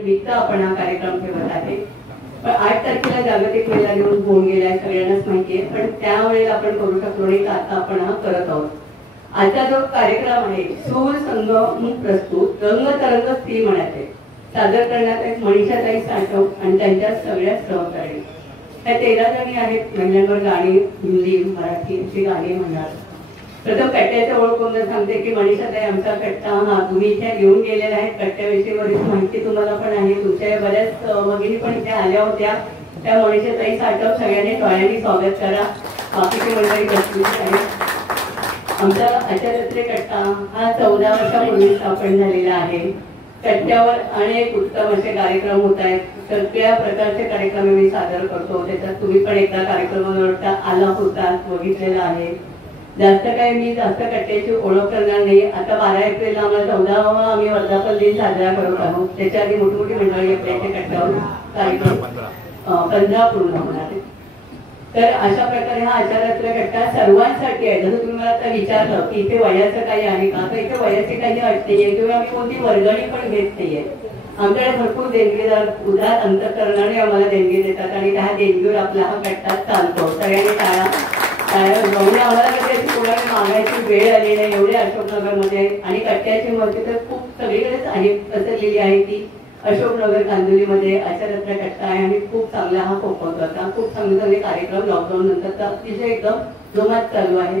निमित्त आपण हा कार्यक्रम ठेवत आहे. पण 8 तारखेला जागतिक महिला दिवस होऊन गेलाय, सगळ्यांनाच माहितीये. पण त्यावेळेला आपण करू शकलो नाही, तर आता आपण हा करत आहोत. आजचा जो कार्यक्रम आहे सूर संगम प्रस्तुत रंगतरंग स्त्री म्हणायचे सादर करण्यात आहेत मनीषाताई साठव आणि त्यांच्या सगळ्या सहकारी. त्या 13 जणी आहेत. महिलांवर गाणी, हिंदी, मराठी अशी गाणी म्हणणार. प्रथम कट्ट्याची ओळख कोणतं सांगते की मनीषाताई आमचा कट्टा. हा तुम्ही इथे घेऊन गेलेला आहे. कट्ट्याविषयी बरीच माहिती तुम्हाला पण आहे. तुमच्या बऱ्याच भगिनी पण इथे आल्या होत्या. त्या मनीषाताई साठव सगळ्यांनी टाळ्यांनी स्वागत करा. बाकीची मंडळी बसली आहे. आमचा आचार्य कट्टा हा 14 वर्षापूर्वी स्थापन झालेला आहे. कट्ट्यावर अनेक उत्तम असे कार्यक्रम होत आहेत. सगळ्या प्रकारचे कार्यक्रम मी सादर करतो. त्याच्यात तुम्ही पण एकदा कार्यक्रमावर आला होता, बघितलेला आहे. जास्त कट्ट्याची ओळख करणार नाही. आता 12 एप्रिलला आम्हाला 14वा आम्ही वर्धापन दिन साजरा करत आहोत. त्याच्या आधी मोठी मोठी मंडळी आपल्या कट्ट्यावर कार्यक्रम 15 पूर्ण होणार आहे. तर अशा प्रकारे हा आचार्य कट्टा सर्वांसाठी आहे. जसं तुम्ही मला आता विचारलं की इथे वयाचं काही आहे का, तर इथे वयाची काही अट नाहीये किंवा आम्ही कोणती वर्गणी पण घेत नाहीये. आमच्याकडे भरपूर देणगीदार उदार अंतःकरणाने आम्हाला देणगी देतात आणि त्या देणगीवर आपला हा कट्टा चालतो. सगळ्यांनी आम्हाला कधी कोणाला मागायची वेळ आली नाही. एवढे अशोकनगरमध्ये आणि कट्ट्याची मूर्ती तर खूप सगळीकडेच आहे, पसरलेली आहे. ती अशोकनगर कांदिवलीमध्ये आचार्य कट्टा आहे आणि खूप चांगला हा फोकवत होता. खूप चांगले चांगले कार्यक्रम लॉकडाऊन नंतर तर अतिशय एकदम जोमात चालू आहे.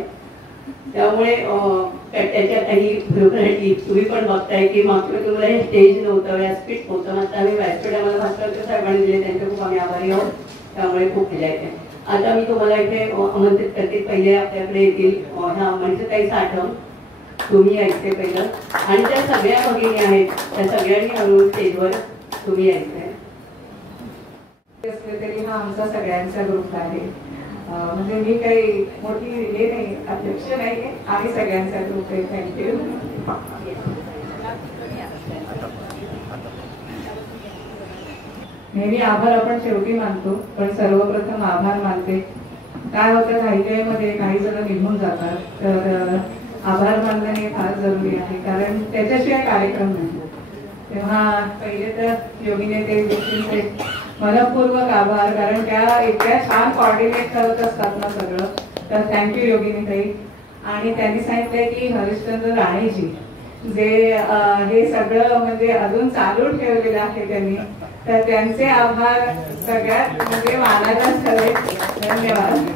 त्यामुळे कट्ट्याच्या काही ब्युरोक्रॅटी तुम्ही पण बघताय की मागच्या तुम्हाला हे स्टेज नव्हतं, व्यासपीठ होतं. आता आम्ही व्यासपीठ आम्हाला भास्करकर साहेबांनी दिले, त्यांचे खूप आम्ही आभारी आहोत. त्यामुळे खूप मजा येते. आता मी तुम्हाला इथे आमंत्रित करते. पहिले आपल्याकडे येतील ह्या मनीषाताई साठव. तुम्ही यायचे पहिलं आणि त्या सगळ्या भगिनी आहेत त्या सगळ्यांनी हळूहळू स्टेजवर तुम्ही यायचंय. असले तरी हा आमचा सगळ्यांचा ग्रुप आहे. म्हणजे मी काही मोठी हे नाही, अध्यक्ष नाहीये. आम्ही सगळ्यांचा ग्रुप आहे. थँक्यू. नेहमी आभार आपण शेवटी मानतो, पण सर्वप्रथम आभार मानते. काय होतं काही काही जण निघून जातात, तर आभार मानणं हे फार जरुरी आहे, कारण त्याच्याशिवाय कार्यक्रम नाही. तेव्हा पहिले तर योगिनी ते गोष्टींचे मनपूर्वक आभार, कारण त्या इतक्या छान कोऑर्डिनेट करत असतात ना सगळं. तर थँक्यू योगिनी ताई. आणि त्यांनी सांगितलंय की हरिश्चंद्र राणेजी जे हे सगळं म्हणजे अजून चालू ठेवलेलं आहे त्यांनी, तर त्यांचे आभार सगळ्यात म्हणजे मानायलाच हवे. धन्यवाद.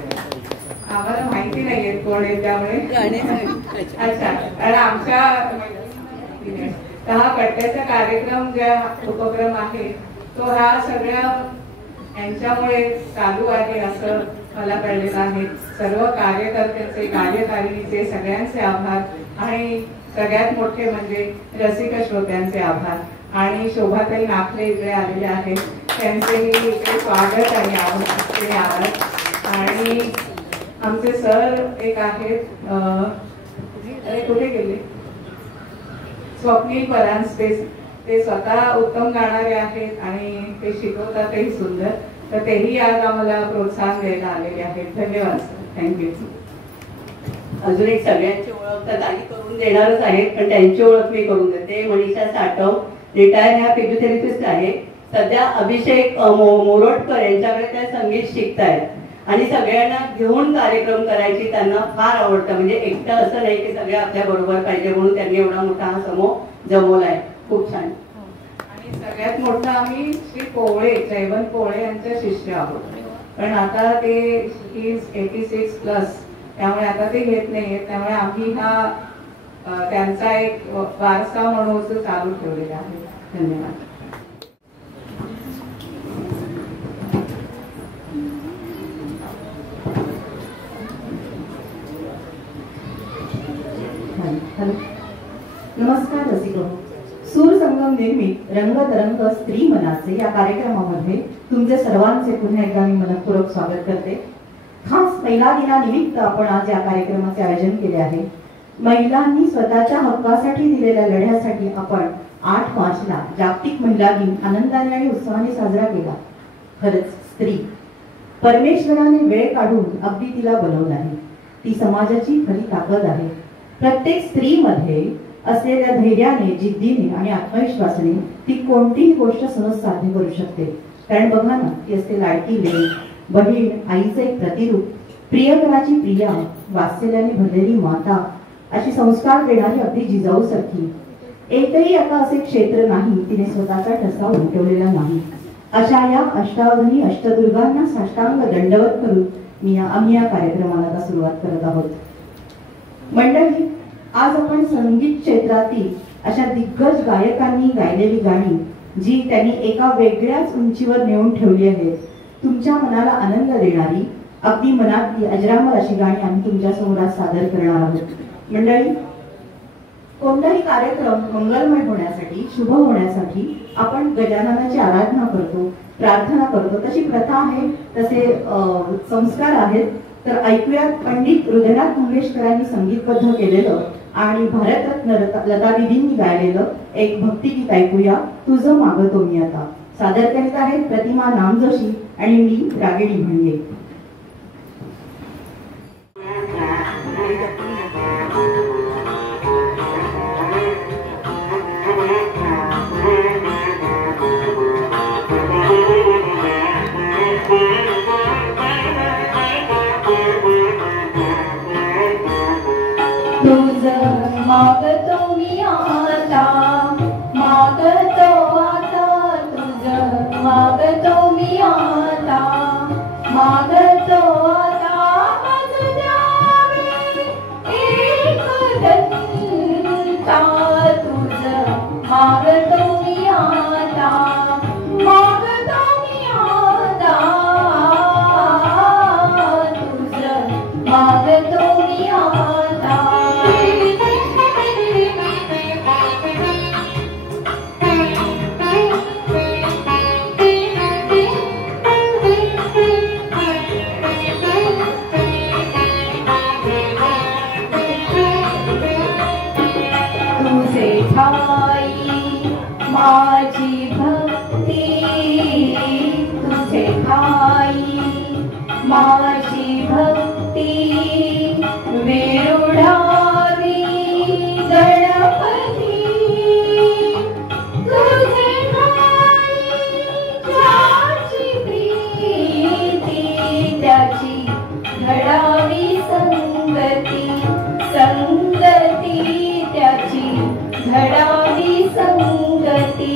आम्हाला माहिती नाहीये कोण आहे त्यामुळे अच्छा. कारण आमच्या हा कट्ट्याचा कार्यक्रम ज्या उपक्रम आहे तो हा सगळ्या यांच्यामुळे चालू आहे असं मला कळलेलं आहे. सर्व कार्यकर्त्यांचे, कार्यकारिणीचे सगळ्यांचे आभार आणि सगळ्यात मोठे म्हणजे रसिक श्रोत्यांचे आभार. आणि शोभाताई नाखले इकडे आलेले आहेत, त्यांचेही इकडे स्वागत आणि आभार. आणि आमचे सर एक आहेत, कुठे गेले, स्वप्नील परांजपे. ते स्वतः उत्तम गाणारे आहेत आणि ते शिकवतातही सुंदर. तर तेही आज आम्हाला प्रोत्साहन द्यायला आलेले आहेत. धन्यवाद सर. थँक्यू. अजून एक सगळ्यांची ओळख तर ताई करून देणारच आहेत, पण त्यांची ओळख मी करून देते. मनीषा साठव रिटायर ह्या फिजिओथेरपिस्ट आहे. सध्या अभिषेक मोरोटकर यांच्याकडे त्या संगीत शिकतायत आणि सगळ्यांना घेऊन कार्यक्रम करायची त्यांना फार आवडतं. म्हणजे एकटं असं नाही की सगळे आपल्या बरोबर पाहिजे, म्हणून त्यांनी एवढा मोठा हा समूह जमवलाय. खूप छान. आणि सगळ्यात मोठं आम्ही श्री पोवळे, जयवंत पोवळे यांचे शिष्य आहोत. पण आता ते 86+, त्यामुळे आता ते घेत नाहीये. त्यामुळे आम्ही हा त्यांचा एक वारसा म्हणून चालू ठेवलेला आहे. धन्यवाद. नमस्कार रसिको. सूर संगम निर्मित रंगतरंग स्त्री मनाचे या कार्यक्रमामध्ये तुमचे सर्वांचे पुन्हा एकदा मी मनपूर्वक स्वागत करते. खास महिला दिनानिमित्त आपण आज या कार्यक्रमाचे आयोजन केले आहे. महिलांनी स्वतःच्या हक्कासाठी दिलेल्या लढ्यासाठी आपण 8 मार्चला जागतिक महिला दिन आनंदाने आणि उत्साहाने साजरा केला. खरंच स्त्री परमेश्वराने वेळ काढून अगदी तिला बनवलं आहे. ती समाजाची खरी ताकद आहे. प्रत्येक स्त्रीमध्ये असलेल्या धैर्याने, जिद्दीने आणि आत्मविश्वासाने ती कोणतीही गोष्ट सहज साध्य करू शकते. कारण बघा ना, ती असते लाडकी लेक, बहीण, आईचे एक प्रतिरूप, प्रियकराची प्रिया, वात्सल्याने भरलेली माता, अशी संस्कार देणारी अगदी जिजाऊसारखी. एकही आता असे क्षेत्र नाही तिने स्वतःचा ठसा उमटवलेला नाही. अशा या अष्टावधानी अष्टदुर्गांना साष्टांग दंडवत करून आम्ही या कार्यक्रमाला आता सुरुवात करत आहोत. मंडळी, आज आपण संगीत क्षेत्रातील अशा दिग्गज गायकांनी गायलेली गाणी, जी त्यांनी एका वेगळ्याच उंचीवर नेऊन ठेवली आहेत, तुमच्या मनाला आनंद देणारी, अगदी मनातली अजरामर अशी गाणी आम्ही तुमच्या समोर सादर करणार आहोत. मंडळी, कोणताही कार्यक्रम मंगलमय होण्यासाठी, शुभ होण्यासाठी आपण गजाननाची आराधना करतो, प्रार्थना करतो. तशी प्रथा आहे, तसे संस्कार आहेत. तर ऐकूयात पंडित हृदयनाथ मंगेशकरांनी संगीतबद्ध केलेलं आणि भारतरत्न लता दीदींनी गायलेलं एक भक्तिगीत ऐकूया, तुझं मागतो मी आता. सादर करीत आहेत प्रतिमा नामजोशी आणि मी रागिणी म्हणगे. मागतो मी आता, मागतो आता, तुझं मागतो मी आता, मागतो आता, माझं द्यावे एक दंता, तुझं मागतो मी आता, मागतो मी आता, तुझं मागतो मी आता. माझी भक्ती तुझे ठाई, माझी भक्ती वेरुढावी गणपती, तुझे ठाई ज्याची प्रीती त्याची घडावी संगती, संगती त्याची घडावी संगती.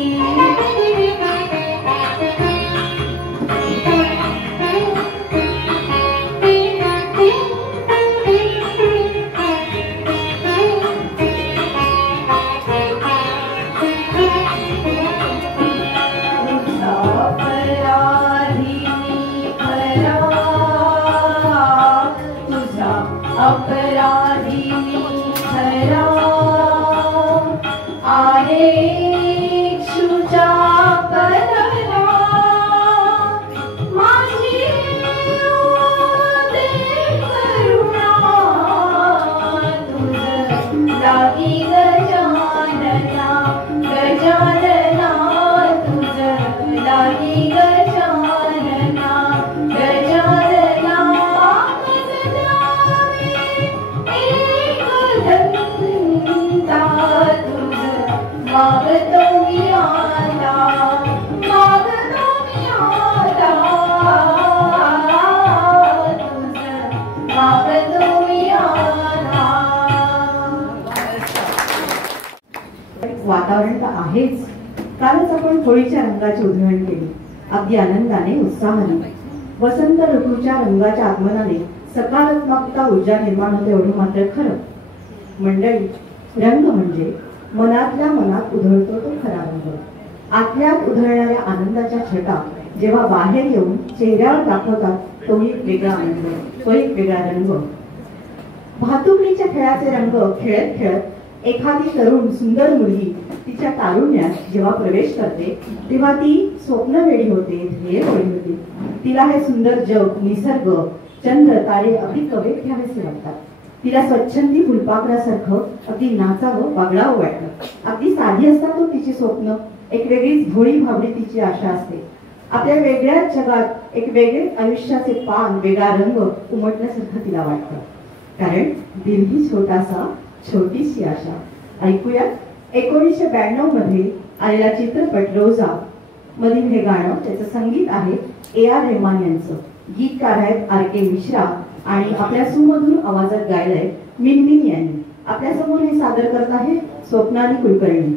अपराधी मी खरा आहे शुचा पदरा, माझी दे करुणा, तुझं लागी गजानना, गजानना, तुझं लागी गजानना, गजानना, मागतो मी आता, मागतो मी आता, तुझं मागतो मी आता. वातावरण तर आहेच. कालच आपण होळीच्या रंगाची उधळण केली, अगदी आनंदाने, उत्साहाने. वसंत ऋतूच्या रंगाच्या आगमनाने सकारात्मकता ऊर्जा निर्माण होते, एवढं मात्र खरं. मंडळी, रंग म्हणजे मनातल्या मनात उधळतो तो खरा रंग. आतल्यात उधळणाऱ्या आनंदाच्या छटा जेव्हा बाहेर येऊन चेहऱ्यावर दाखवतात, तो एक वेगळा आनंद, तो एक वेगळा रंग. भातुकलीच्या खेळाचे रंग खेळत खेळत एखादी तरुण सुंदर मुलगी तिच्या तारुण्यात जेव्हा प्रवेश करते, तेव्हा ती स्वप्नवेडी होते, ध्येयवेडी होते. तिला हे सुंदर जग, निसर्ग, चंद्र, तारे अगदी कवेत घ्यावेसे वाटतात. तिला स्वच्छंदी फुलपाखरासारखं अगदी नाचावं, बागडावं वाटतं. अगदी साधी असतात तो तिची स्वप्न, एक वेगळीच भोळी भावडी तिची आशा असते. आपल्या वेगळ्याच जगात एक वेगळे आयुष्याचे पान, वेगळा रंग उमटल्यासारखं तिला वाटतं. कारण दिल ही छोटासा, छोटीशी आशा. ऐकूया 1992 मध्ये आलेला चित्रपट रोजा मधील हे गाणं. त्याचं संगीत आहे AR रहमान यांचं, गीतकार आहेत RK मिश्रा आणि आपल्या सुमधुर आवाजात गायलंय मिनमिन यांनी. आपल्या समोर हे सादर करत आहे स्वप्नाली कुलकर्णी.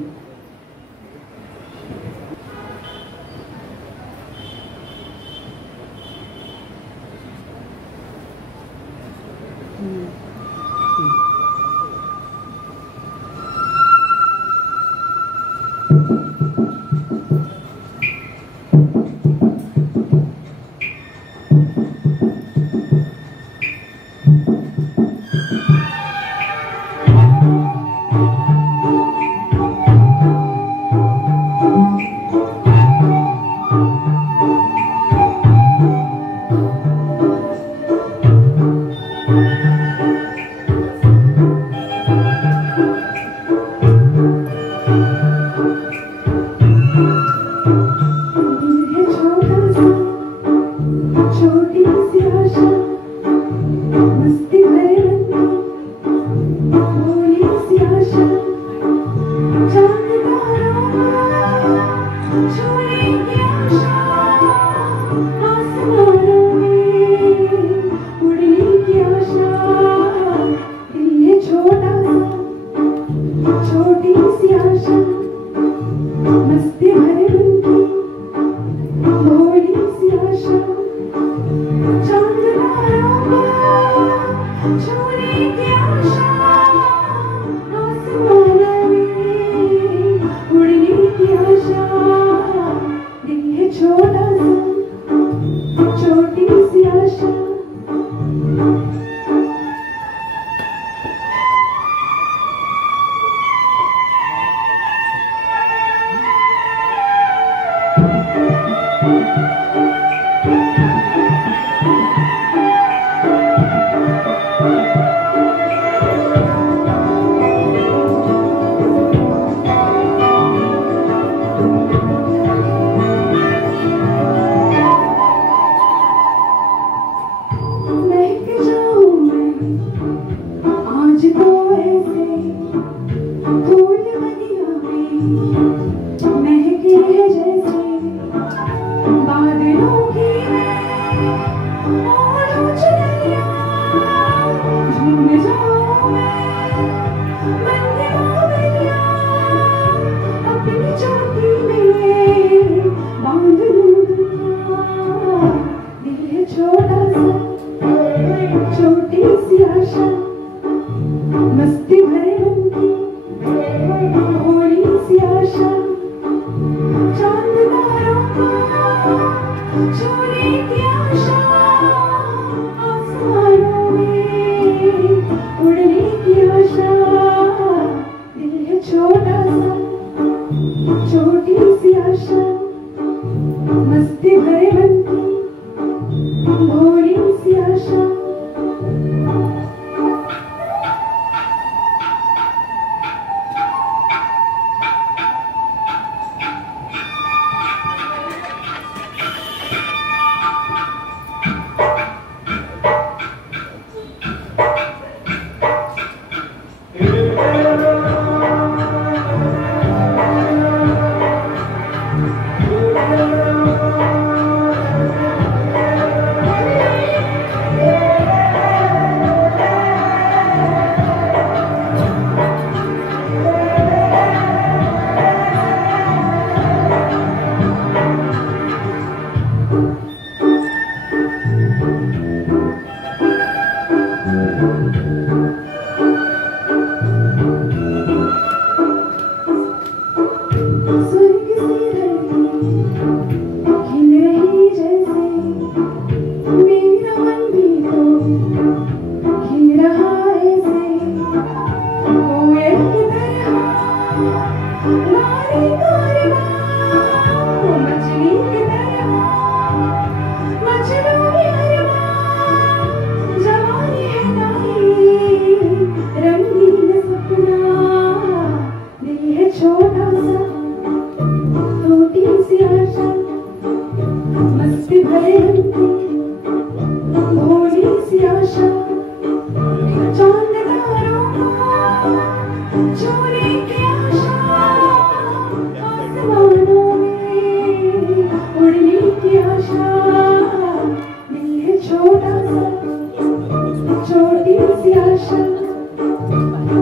आशा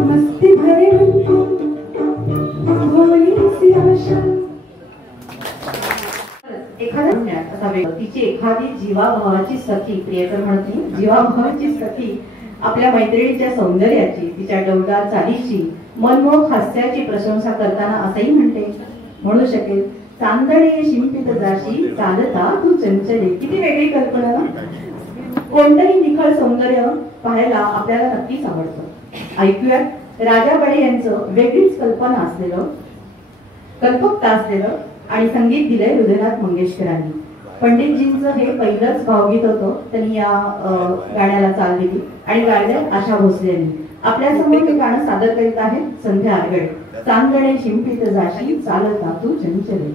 मस्ती भरे मन को भोली सी आशा. एखाद्या असावे तिची एखादी जीवाभावाची सखी, प्रियकर म्हणते जीवाभावाची सखी आपल्या मैत्रिणीच्या सौंदर्याची, तिच्या डौलदार चालीची, मनमोहक हास्याची प्रशंसा करताना असंही म्हणू शकेल, चांदणे शिंपित जाशी चालता तू चंचले. किती वेगळी कल्पना ना. कोणतंही निखळ सौंदर्य पाहायला आपल्याला नक्कीच आवडतं. ऐकूयात राजा बडे यांचं वेगळीच कल्पकता असलेलं आणि संगीत दिलंय हृदयनाथ मंगेशकरांनी. पंडितजींचं हे पहिलंच भावगीत होतं. त्यांनी या गाण्याला चाल दिली आणि गायलं आशा भोसले यांनी. आपल्या समोर हे गाणं सादर करीत आहेत संध्या आरगडे. चांदणे शिंपित जाशी चालता तू चंचले.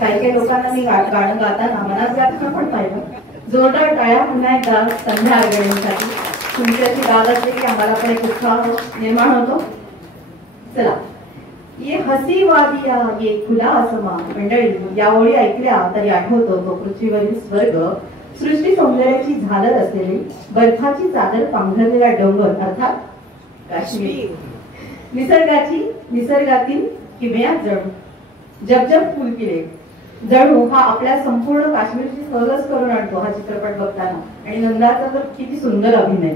काही लोकांना मी गाणं गाताना मनात गाताना पण पाहिलं. जोरदार टाळ्या पुन्हा एकदा संध्या आरगडेंसाठी. तुमच्याची गाल असते की आम्हाला पण एक उत्साह निर्माण होतो. चला, ये हसी वादिया ये खुला आसमा. मंडळी, या ओळी ऐकल्या तरी आठवतो तो पृथ्वीवरील स्वर्ग, सृष्टी सौंदर्याची झालर असलेली बर्फाची चादर पांघरलेला डोंगर अर्थात काश्मीर. निसर्गातील किमयात जब फुल किले जणू हा आपल्या संपूर्ण काश्मीरची सहज करून आणतो हा चित्रपट बघताना. आणि नंदाचा तर किती सुंदर अभिनय.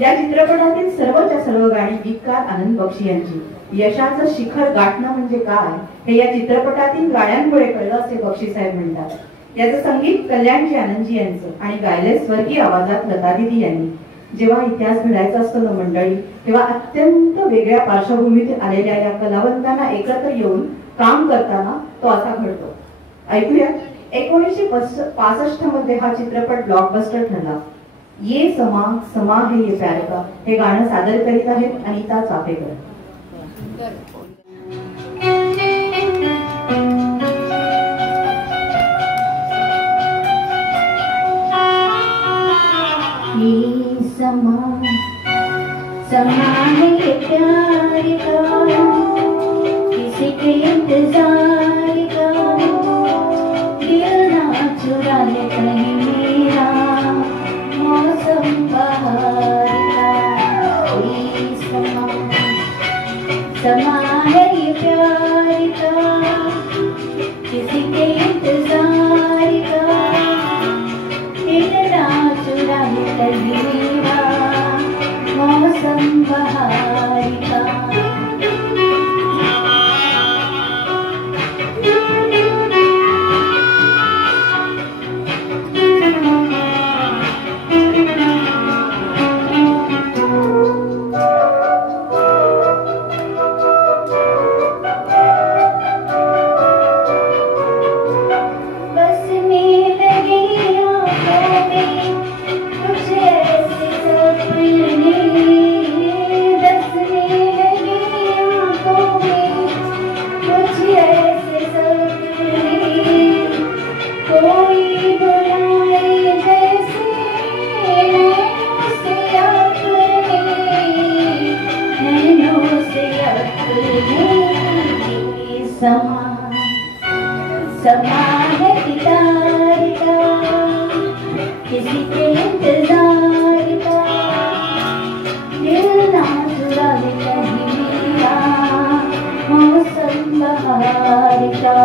या चित्रपटातील सर्वच्या सर्व गाणी गीतकार आनंद बक्षी यांची. यशाचं शिखर गाठणं म्हणजे काय हे या चित्रपटातील गाण्यांमुळे कळलं असे बक्षी साहेब म्हणतात. याचं संगीत कल्याणजी आनंदजी यांचं आणि गायले स्वर्गीय आवाजात लता दिदी यांनी. जेव्हा इतिहास घडायचा असतो ना मंडळी, तेव्हा अत्यंत वेगळ्या पार्श्वभूमीत आलेल्या या कलावंतांना एकत्र येऊन काम करताना तो असा घडतो. ऐकूया. 1965 मध्ये हा चित्रपट ब्लॉकबस्टर ठरला. ये समा है ये प्यार का हे गाणं सादर करीत आहेत अनिता चाफेकर. समा समा है ये प्यार का, किसी के इंतजार का, दिल ना चुरा ले कहीं मेरा, मौसम बहार का। ये समा है ये प्यार का, किसी के इंतजार का, दिल ना चुरा ले कहीं मेरा, मौसम बहार का। समा है दीदार का, किसी के इंतजार का, दिल ना चुरा ले कहीं मेरा, मौसम बहार का।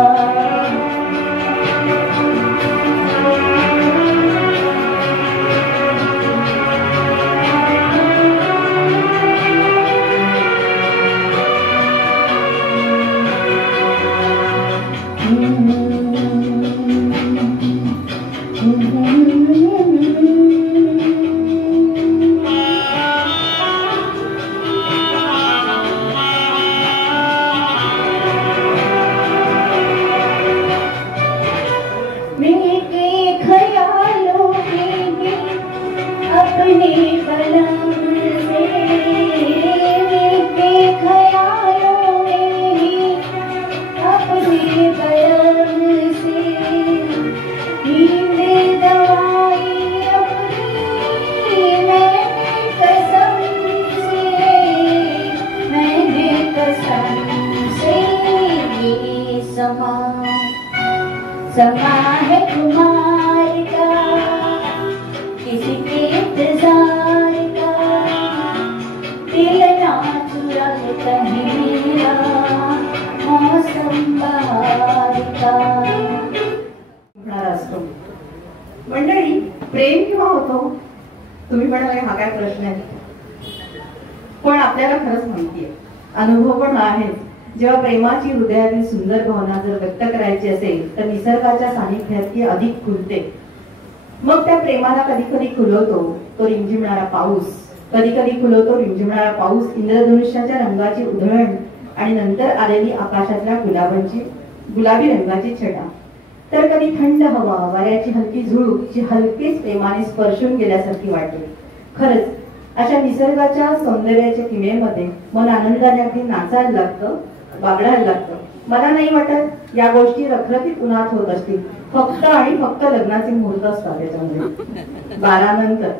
समा है तुम्हारे का, किसी के इंतजार का, दिल ना चुरा ले कहीं मेरा, मौसम बहार का। असतो मंडळी, प्रेम केव्हा होतो? तुम्ही म्हणाले हा काय प्रश्न आहे, पण आपल्याला खरंच माहिती आहे, अनुभव पण आहे. जेव्हा प्रेमाची हृदयातील सुंदर भावना जर व्यक्त करायची असेल तर निसर्गाच्या सानिध्यात ती अधिक खुलते. मग त्या प्रेमाला कधी कधी खुलवतो तो रिमझिमणारा पाऊस, कधी कधी खुलवतो रिमझिमणारा पाऊस इंद्रधनुष्याच्या रंगाची उधळण आणि नंतर आलेली आकाशातल्या गुलाबी रंगाची छटा, तर कधी थंड हवा, वाऱ्याची हलकी झुळूक जी हलकेच प्रेमाने स्पर्शून गेल्यासारखी वाटते. खरंच अशा निसर्गाच्या सौंदर्याच्या किमयेमध्ये मन आनंदाने अगदी नाचायला लागतं, बागडायला लागतं. मला नाही वाटत या गोष्टी रखरखीत उन्हात होत असतील, फक्त आणि फक्त लग्नाचे मुहूर्त असतात त्याच्यामध्ये 12 नंतर.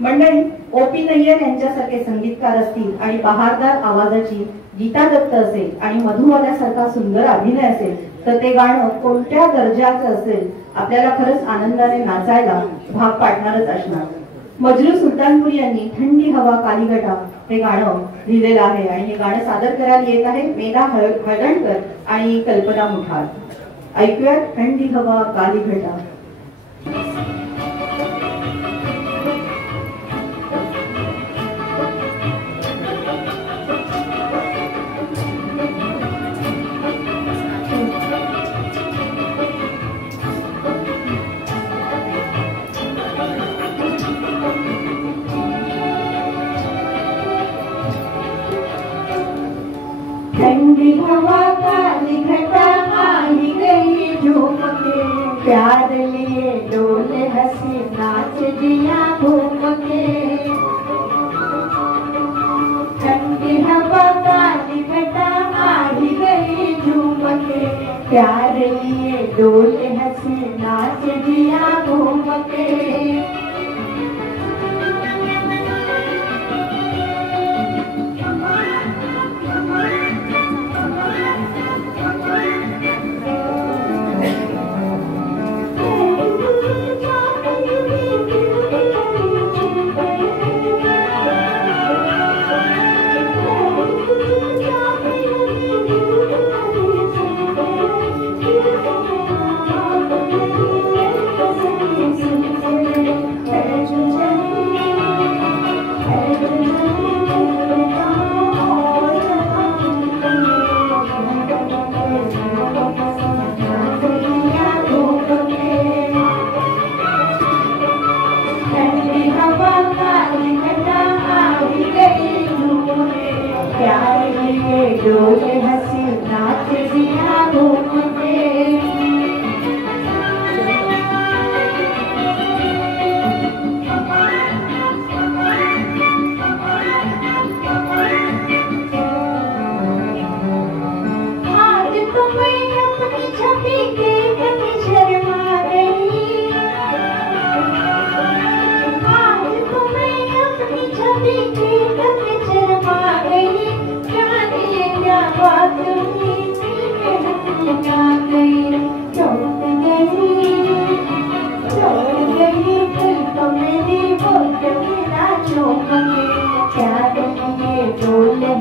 मंडळी, ओपी नय्यर यांच्यासारखे संगीतकार असतील आणि बहारदार आवाजाची गीता दत्त असेल आणि मधुवाल्यासारखा सुंदर अभिनय असेल तर ते गाणं कोणत्या दर्जाचं असेल, आपल्याला खरंच आनंदाने नाचायला भाग पाडणारच असणार. मजरू सुलतानपुरी यांनी थंडी हवा कालीघटा हे गाणं लिहिलेलं आहे आणि हे गाणं सादर करायला येत आहे मेधा हळदणकर आणि कल्पना मुठार. ऐकूयात थंडी हवा कालीघटा. ठंडी हवा काली घटा आई गई झूम के, प्यार लिए डोले हंसी नाच दिया घूम के। ठंडी हवा काली घटा आई गई झूम के, प्यार लिए डोले हंसी नाच दिया घूम के।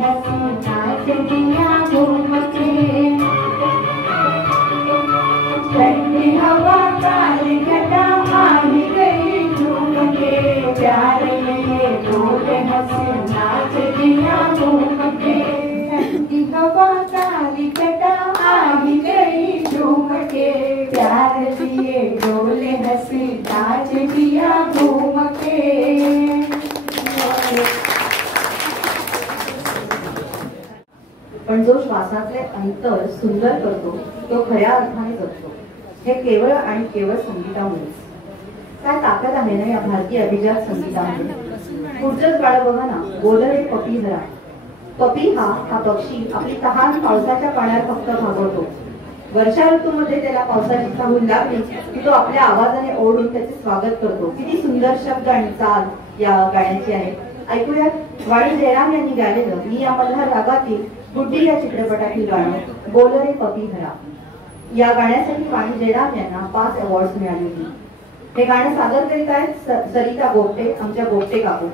हंसी नाच दिया घूम के ठंडी हवा काली घटा आई गई झूम के प्यार लिए डोले हंसी नाच दिया घूम के ठंडी हवा काली घटा आई गई झूम के प्यार लिए डोले हंसी नाच दिया घूम के। पण जो श्वासाचे अंतर सुंदर करतो तो खऱ्या अर्थाने जगतो, हे केवळ आणि केवळ संगीतामुळेच। काय ताकद आहे ना या भारतीय अभिजात संगीतामध्ये। पुढचंच गाणं बघा ना, बोल रे पपी जरा। पपी हा पक्षी आपली तहान पावसाच्या पाण्यात फक्त भागवतो। वर्षा ऋतूमध्ये त्याला पावसाची चाहूल लागली की तो आपल्या आवाजाने ओरडून त्याचे स्वागत करतो। किती सुंदर शब्द आणि चाल या गाण्याची आहे। ऐकूयात वाणी जयराम यांनी गायलेलं मी या मल्हार रागातील गुड्डी या चित्रपटातील गाणं बोल रे पपी धरा। या गाण्यासाठी वाणी जयराम यांना 5 अवॉर्ड्स मिळाले होते। हे गाणं सादर करीत आहेत सरिता गोपटे, आमच्या गोपटे काकू।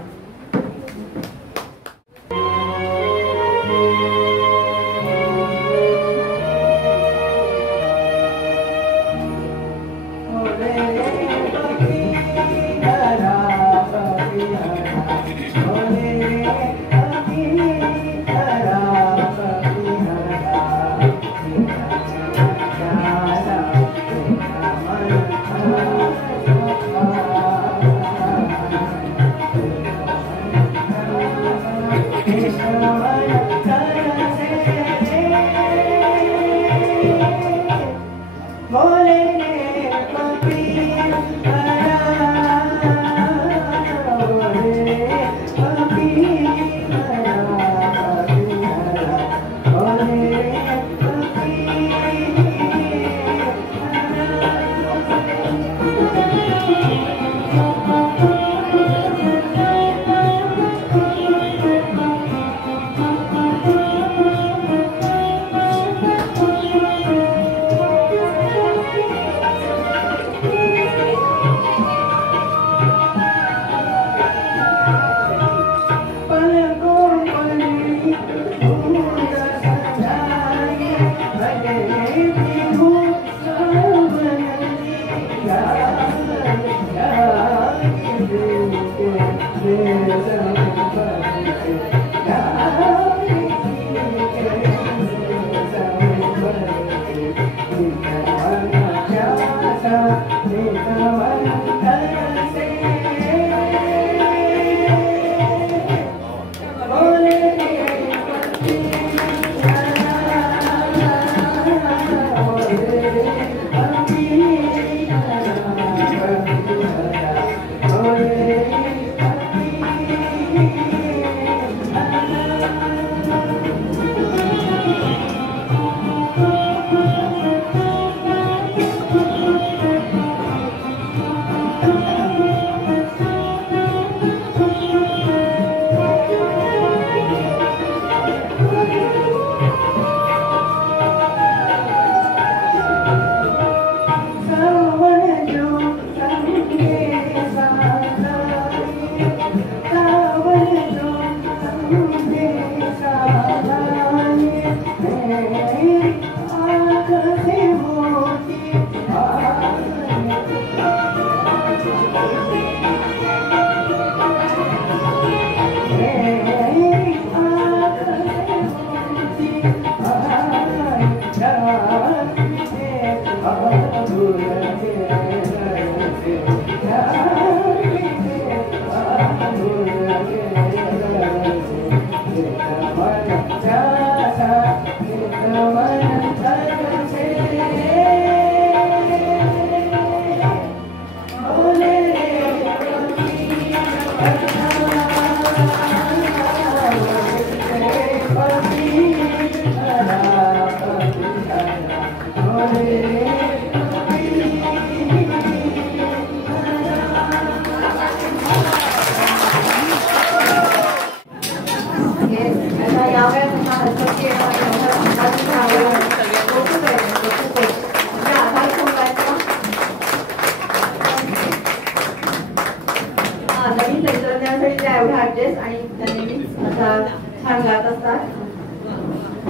छान गात असतात.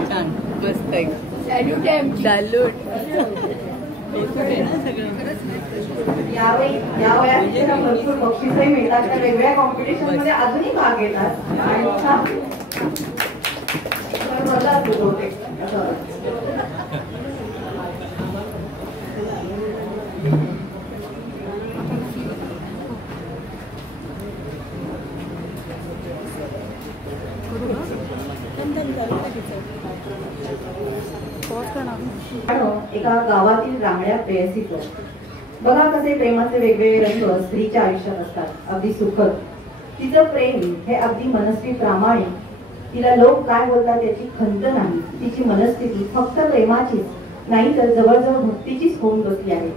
छान मस्त आहे. सॅल्यूट आहे आमची. सॅल्यूट. या वयात त्यांना भरपूर बक्षीसही मिळतात. त्या वेगवेगळ्या कॉम्पिटिशन मध्ये अजूनही भाग घेतात आणि छान बरं असतो बहुतेक. एका गावातील रांगड्या प्रेयसीचं बघा कसे प्रेमाचे वेगवेगळे रंग स्त्रीच्या आयुष्यात असतात. अगदी सुखद तिचं प्रेम हे अगदी मनस्वी प्रामाणिक. तिला लोक काय बोलतात याची खंत नाही. तिची मनस्थिती फक्त प्रेमाचीच नाही तर जवळजवळ भक्तीचीच होऊन बसली आहे.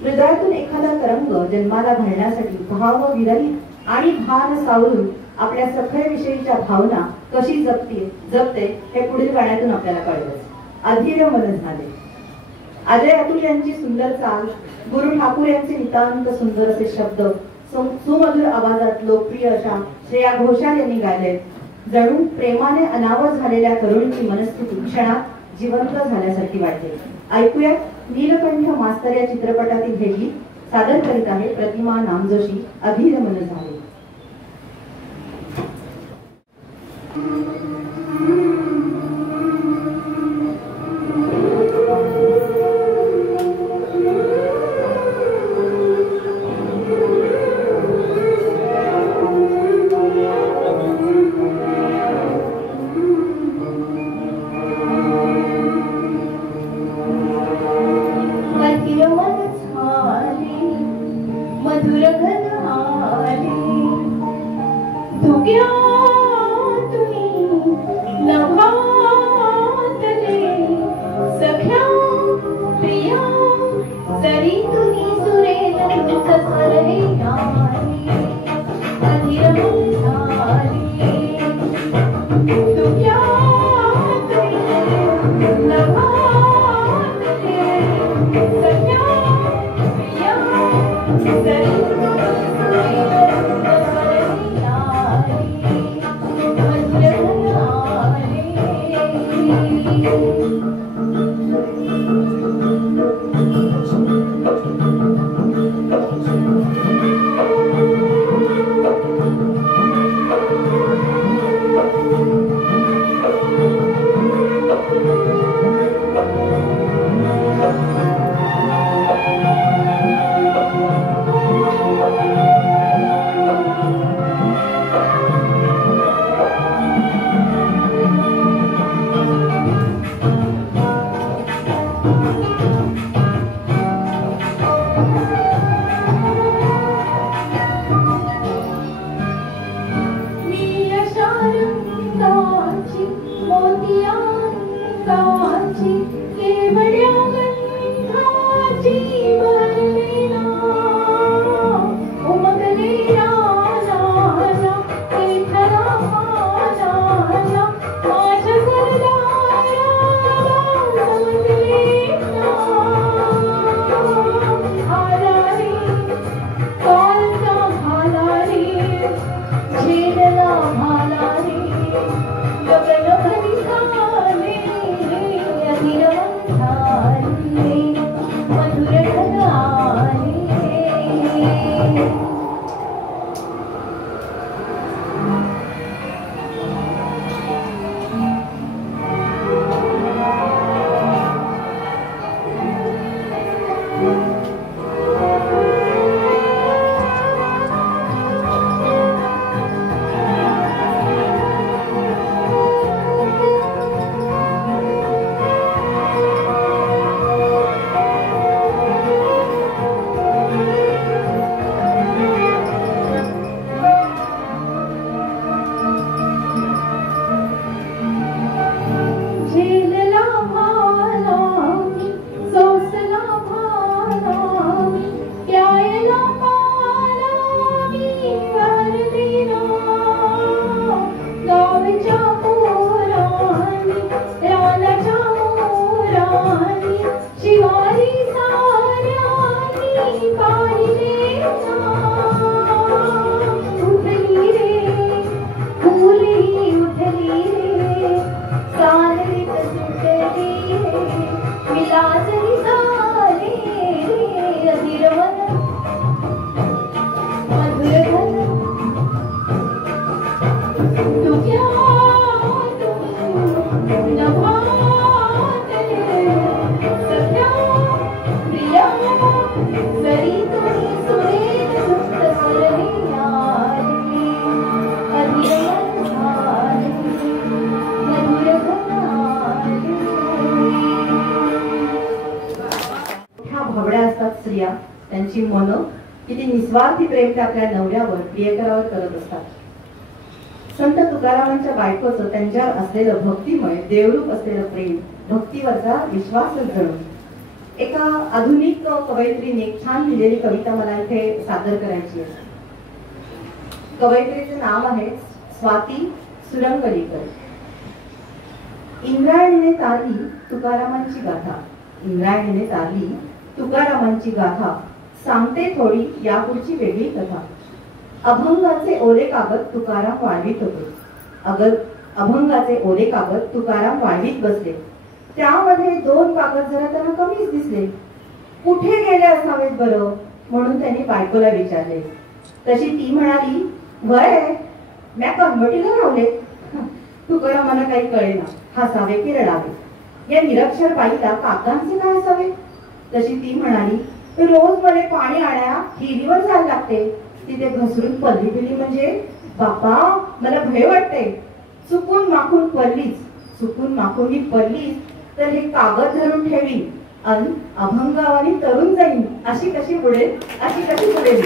हृदयातून एखादा तरंग जन्माला घालण्यासाठी भाव विरहित आणि भान सावरून आपल्या सखयविषयीच्या भावना कशी जपते हे पुढील गाण्यातून आपल्याला कळलं. अधीर मन झाले. अजय अतुल यांची सुंदर चाल, गुरु ठाकूर यांचे नितांत सुंदर असे शब्द, सुमधुर आवाजात लोकप्रिय अशा श्रेया घोषाल यांनी गायले. जणू प्रेमाने अनावर झालेल्या तरुणीची मनस्थिती क्षणात जिवंत झाल्यासारखी वाटते. ऐकूया नीलकंठ मास्तर या चित्रपटातील हे गीत सादर करीत आहे प्रतिमा नामजोशी. अधीर मन झाले. स्त्रिया त्यांची मन किती निस्वार्थी प्रेम त्या आपल्या नवऱ्यावर प्रियकरावर करत असतात। संत तुकारामांच्या बायकोचं त्यांच्यावर असलेलं भक्तिमय देवरूप असलेलं प्रेम, भक्तीवरचा विश्वासच जणू। एका आधुनिक कवयित्रीने छान लिहिलेली कविता मला इथे सादर करायची आहे। कवयित्रीचे नाव आहे स्वाती सुरंगलीकर। इंद्रायणीने तारली तुकारामांची गाथा, इंद्रायणीने तारली तुकारामांची गाथा, सांगते थोडी यापुढची वेगळी कथा। अभंगाचे ओले कागद तुकाराम वाळवीत होते, अभंगाचे ओले कागद तुकाराम वाळवीत बसले। त्यामध्ये 2 कागद जरा त्यांना कमीच दिसले। कुठे गेले असावेत बरं म्हणून त्यांनी बायकोला विचारले। तशी ती म्हणाली, वय म्या कंबटीला लावले। तुकारामांना काही कळेना, हसावे की रडावे। या निरक्षर बाईला कागदांचे काय असावे? तशी ती म्हणाली, रोज मला पाणी आणाया हिरीवर जायला लागते, तिथे घसरून पल्ली पिली म्हणजे बापा मला भय वाटते। चुकून माखून पडलीच, चुकून माखून ही पडलीच तर हे कागद धरून ठेवीन अन अभंगावानी तरुण जाईन, अशी कशी बुडेल, अशी कशी बुडेल।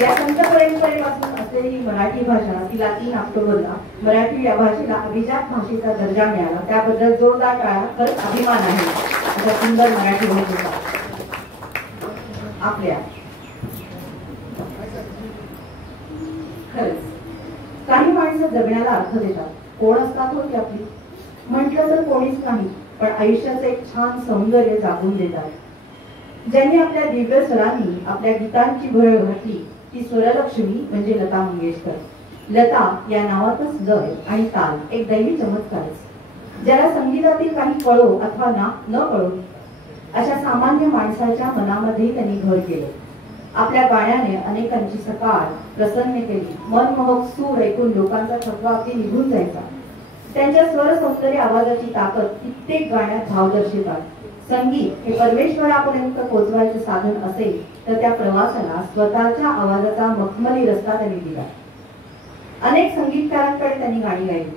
या संत परंपरेपासून असलेली मराठी भाषा, तिला 3 ऑक्टोबरला मराठी या भाषेला अभिजात भाषेचा दर्जा मिळाला, त्याबद्दल जोरदार टाळ्या करत अभिमान आहे अशा सुंदर मराठी भाषेचा आपल्या। खरंच काही माणसं जगण्याला अर्थ देतात, कोण असतात होती आपली म्हटलं तर कोणीच नाही, पण आयुष्याचं एक छान सौंदर्य जागून देतात। ज्यांनी आपल्या दिव्य स्वरांनी आपल्या गीतांची भर घातली ती स्वरलक्ष्मी म्हणजे लता मंगेशकर। लता या नावातच लय आणि ताल एक दैवी चमत्कारच, ज्याला संगीतातील काही कळो अथवा न कळो अशा सामान्य माणसाच्या मनामध्ये त्यांनी घर केले। आपल्या गाण्याने अनेकांची सकाळ प्रसन्न केली, मनमोहक सूर ऐकून लोकांचा थकवा अगदी निघून जायचा। त्यांच्या स्वर सौंदर्य आवाजाची ताकद कित्येक गाण्यात भाव दर्शवतात। संगीत हे परमेश्वरापर्यंत पोहोचवायचे साधन असेल तर त्या प्रवासाला स्वतःच्या आवाजाचा मखमली रस्ता त्यांनी दिला। अनेक संगीतकारांकडे त्यांनी गाणी गायली,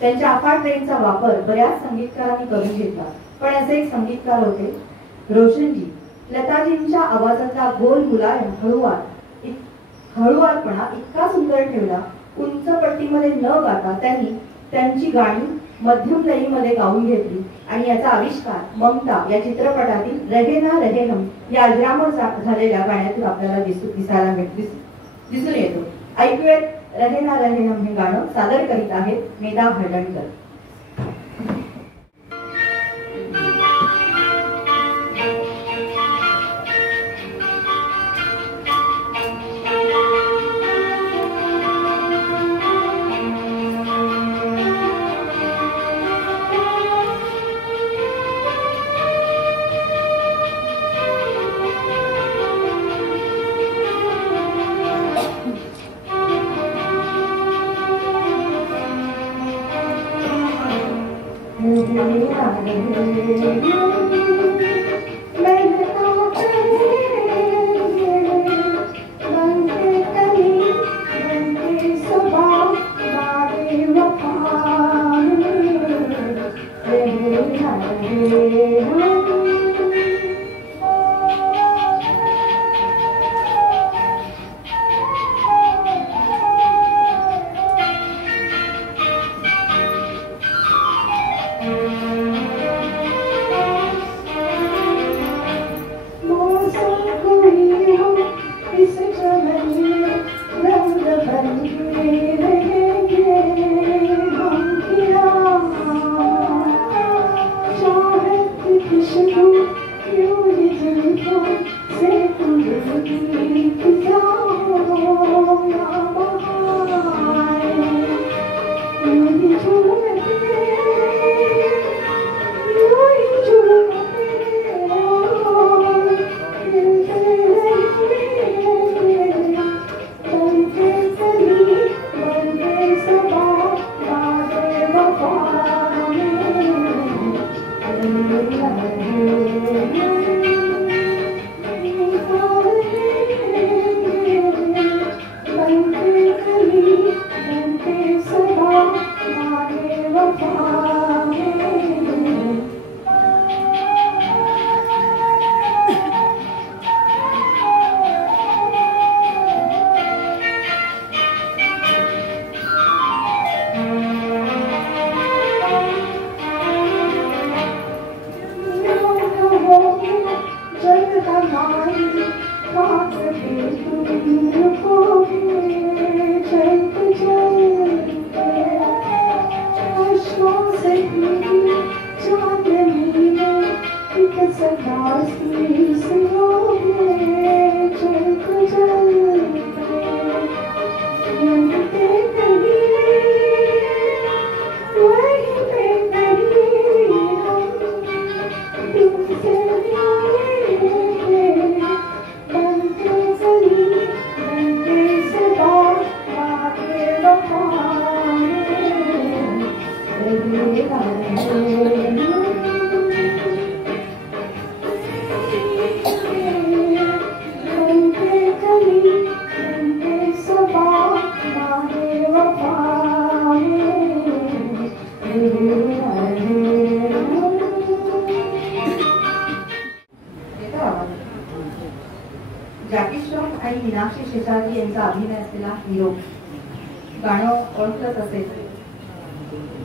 त्यांच्या अफाट प्रेमचा वापर बऱ्याच संगीतकारांनी करून घेतला, पण असे एक संगीतकार होते रोशनजी। लताजींच्या आवाजाचा गोल मुलायम हळुवारपणा इतका सुंदर ठेवला, उंच पट्टीमध्ये न गाता त्यांनी त्यांची गाणी मध्यम लयीमध्ये गाऊन घेतली आणि याचा आविष्कार ममता या चित्रपटातील रहे ना रहे हम या अजरामर झालेल्या गाण्यातून आपल्याला दिसून येतो। ऐकूयात रहे ना रहे हम हे गाणं सादर करीत आहेत मेधा हळदणकर। जॅकी श्रॉफ आणि मीनाक्षी शेषाद्री यांचा अभिनय असलेला हिरो गाणं ओळखलंच असेल.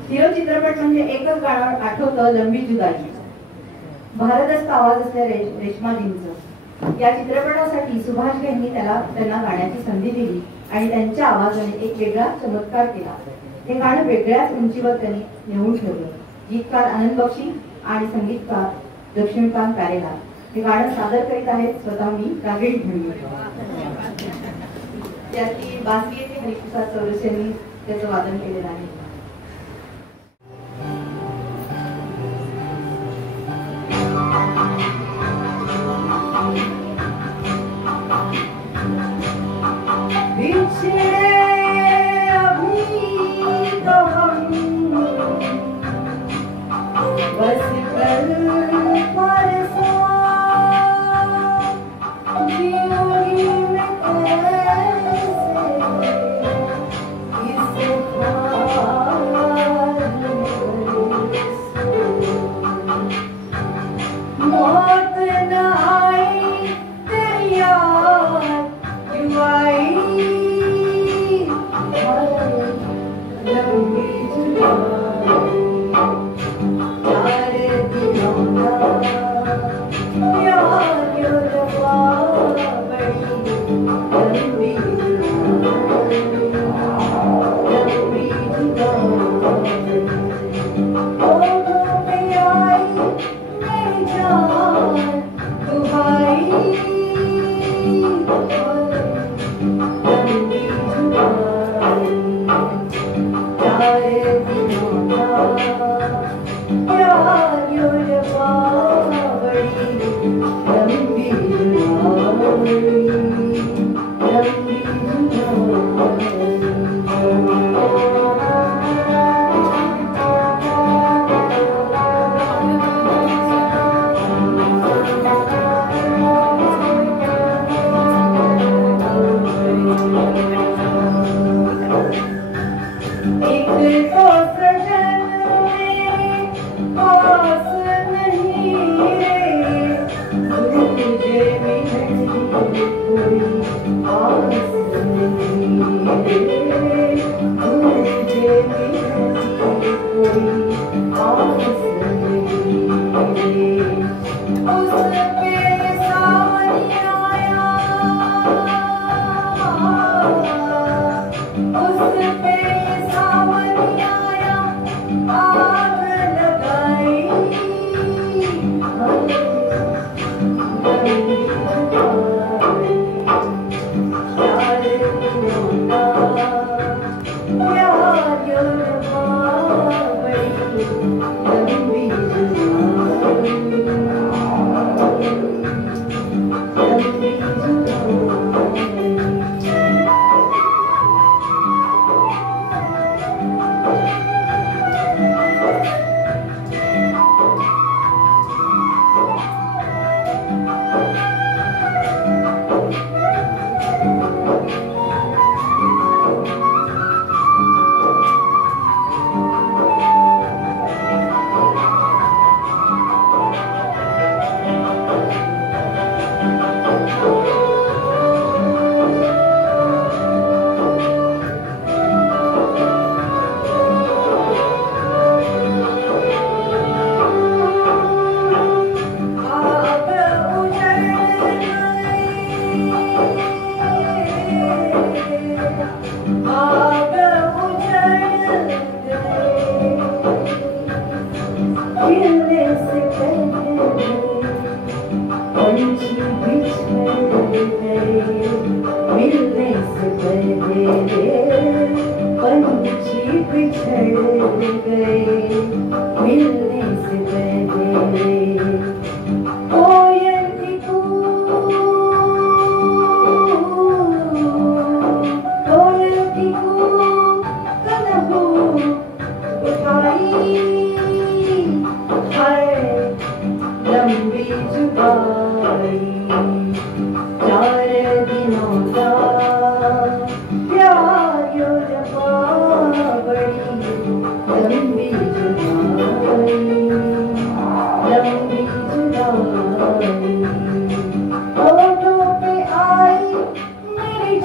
हिरो चित्रपट म्हणजे एकच गाणं आठवतं, लंबी जुदाई. भारदस्त आवाज असल्या रेश्माजींचं. या चित्रपटासाठी सुभाष यांनी त्यांना गाण्याची संधी दिली आणि त्यांच्या आवाजाने एक वेगळा चमत्कार केला. हे गाणं वेगळ्याच उंचीवर त्यांनी नेऊन ठेवलं. गीतकार आनंद बक्षी आणि संगीतकार लक्ष्मीकांत प्यारेलाल हे गाणं सादर करीत आहेत स्वतः मी रागिणी म्हणून. त्याची बासरी येथे हरिप्रसाद चौरस यांनी त्याचं वादन केलेलं आहे.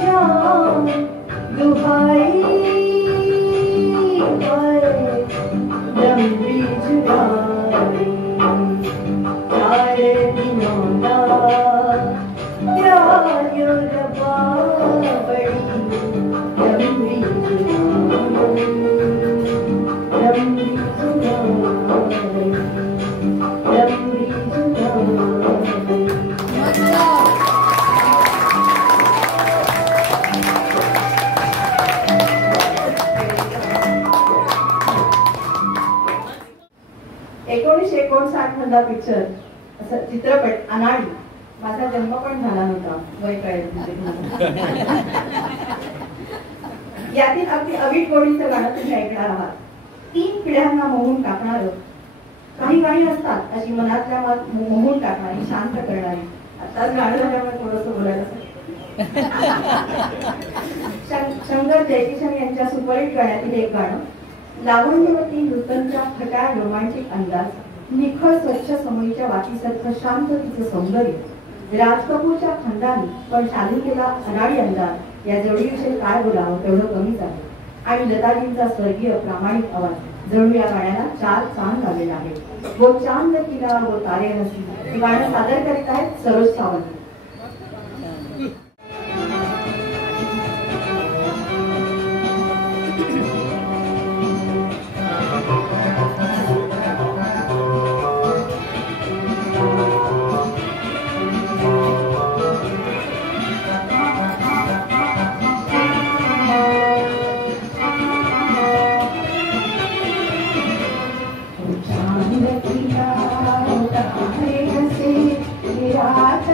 जान दुहाई लंबी जुदाई सारे दिनों का प्यार यो रबा बड़ी लंबी जुदाई लंबी जुदाई लंबी जुदाई। एकोणीसशे 59 मधला पिक्चर असं चित्रपट अनाडी. माझा जन्म पण झाला नव्हता, वय काय यातील अगदी अवीट गोडीचं गाणं तुम्ही ऐकणार आहात. 3 पिढ्यांना मोहून टाकणारं. काही गाणी असतात अशी मनातल्या मत मोहून टाकणारी, शांत करणारी. आताच गाणं झाल्यामुळे थोडंसं बोलायला शंकर जयकिशन यांच्या सुपरहिट गाण्यातील एक गाणं. लावण्यवती नूतनच्या खट्याळ रोमांटिक अंदाज, निखळ स्वच्छ समोरीच्या वातीसारखं शांत तिचं सौंदर्य, राज कपूरच्या खंडानी पण शालिकेला अनाडी अंदाज. या जोडीविषयी काय बोलावं तेवढं कमीच आहे. आणि लताजींचा स्वर्गीय प्रामाणिक आवाज. जणू या गाण्याला 4 चांद आलेला आहे. वो चांद किला वो तारे हसी हे गाणं सादर करीत आहेत सरोज सावंत. रात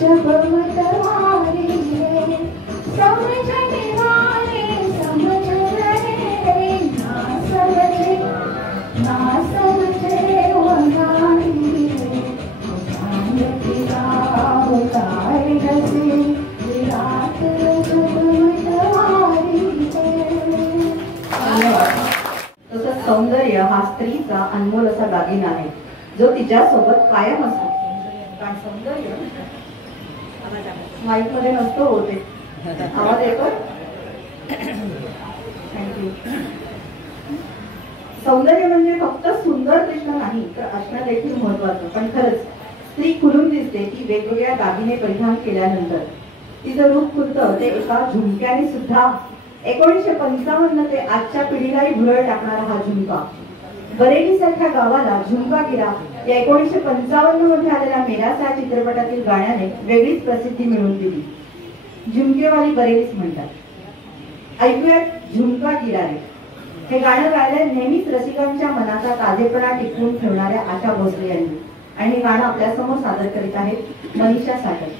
जब मतवारी है, समझने वाले समझ रहे, ना समझे वो नारी है। तेरा उतार से रात जब मतवारी है। तसंच सौंदर्य हा स्त्रीचा अनमोल असा दागिना आहे जो तिच्यासोबत कायम असतो. कारण सौंदर्य माईक मध्ये नसतो होते. आवाज येतो. थँक्यू. सौंदर्य म्हणजे फक्त सुंदर दिसणं नाही तर असणं देखील महत्वाचं. पण खरंच स्त्री खुलून दिसते ती वेगवेगळ्या दागिने परिधान केल्यानंतर. तिचं रूप खुलतं ते एका झुमक्याने सुद्धा. 1955 ते आजच्या पिढीलाही भुरळ टाकणारा हा झुमका. बरेली सारख्या गावाला झुमका गिरा या 1955 मध्ये आलेल्या मेरा साया चित्रपटातील गाण्याने वेगळीच प्रसिद्धी मिळवून दिली. झुमकेवाली बरेलीच म्हणतात. ऐकूयात झुमका गिरा रे. हे गाणं गायलं नेहमीच रसिकांच्या मनाचा ताजेपणा टिकवून ठेवणाऱ्या आशा भोसले यांनी. आणि हे गाणं आपल्या समोर सादर करीत आहेत मनीषा सागर.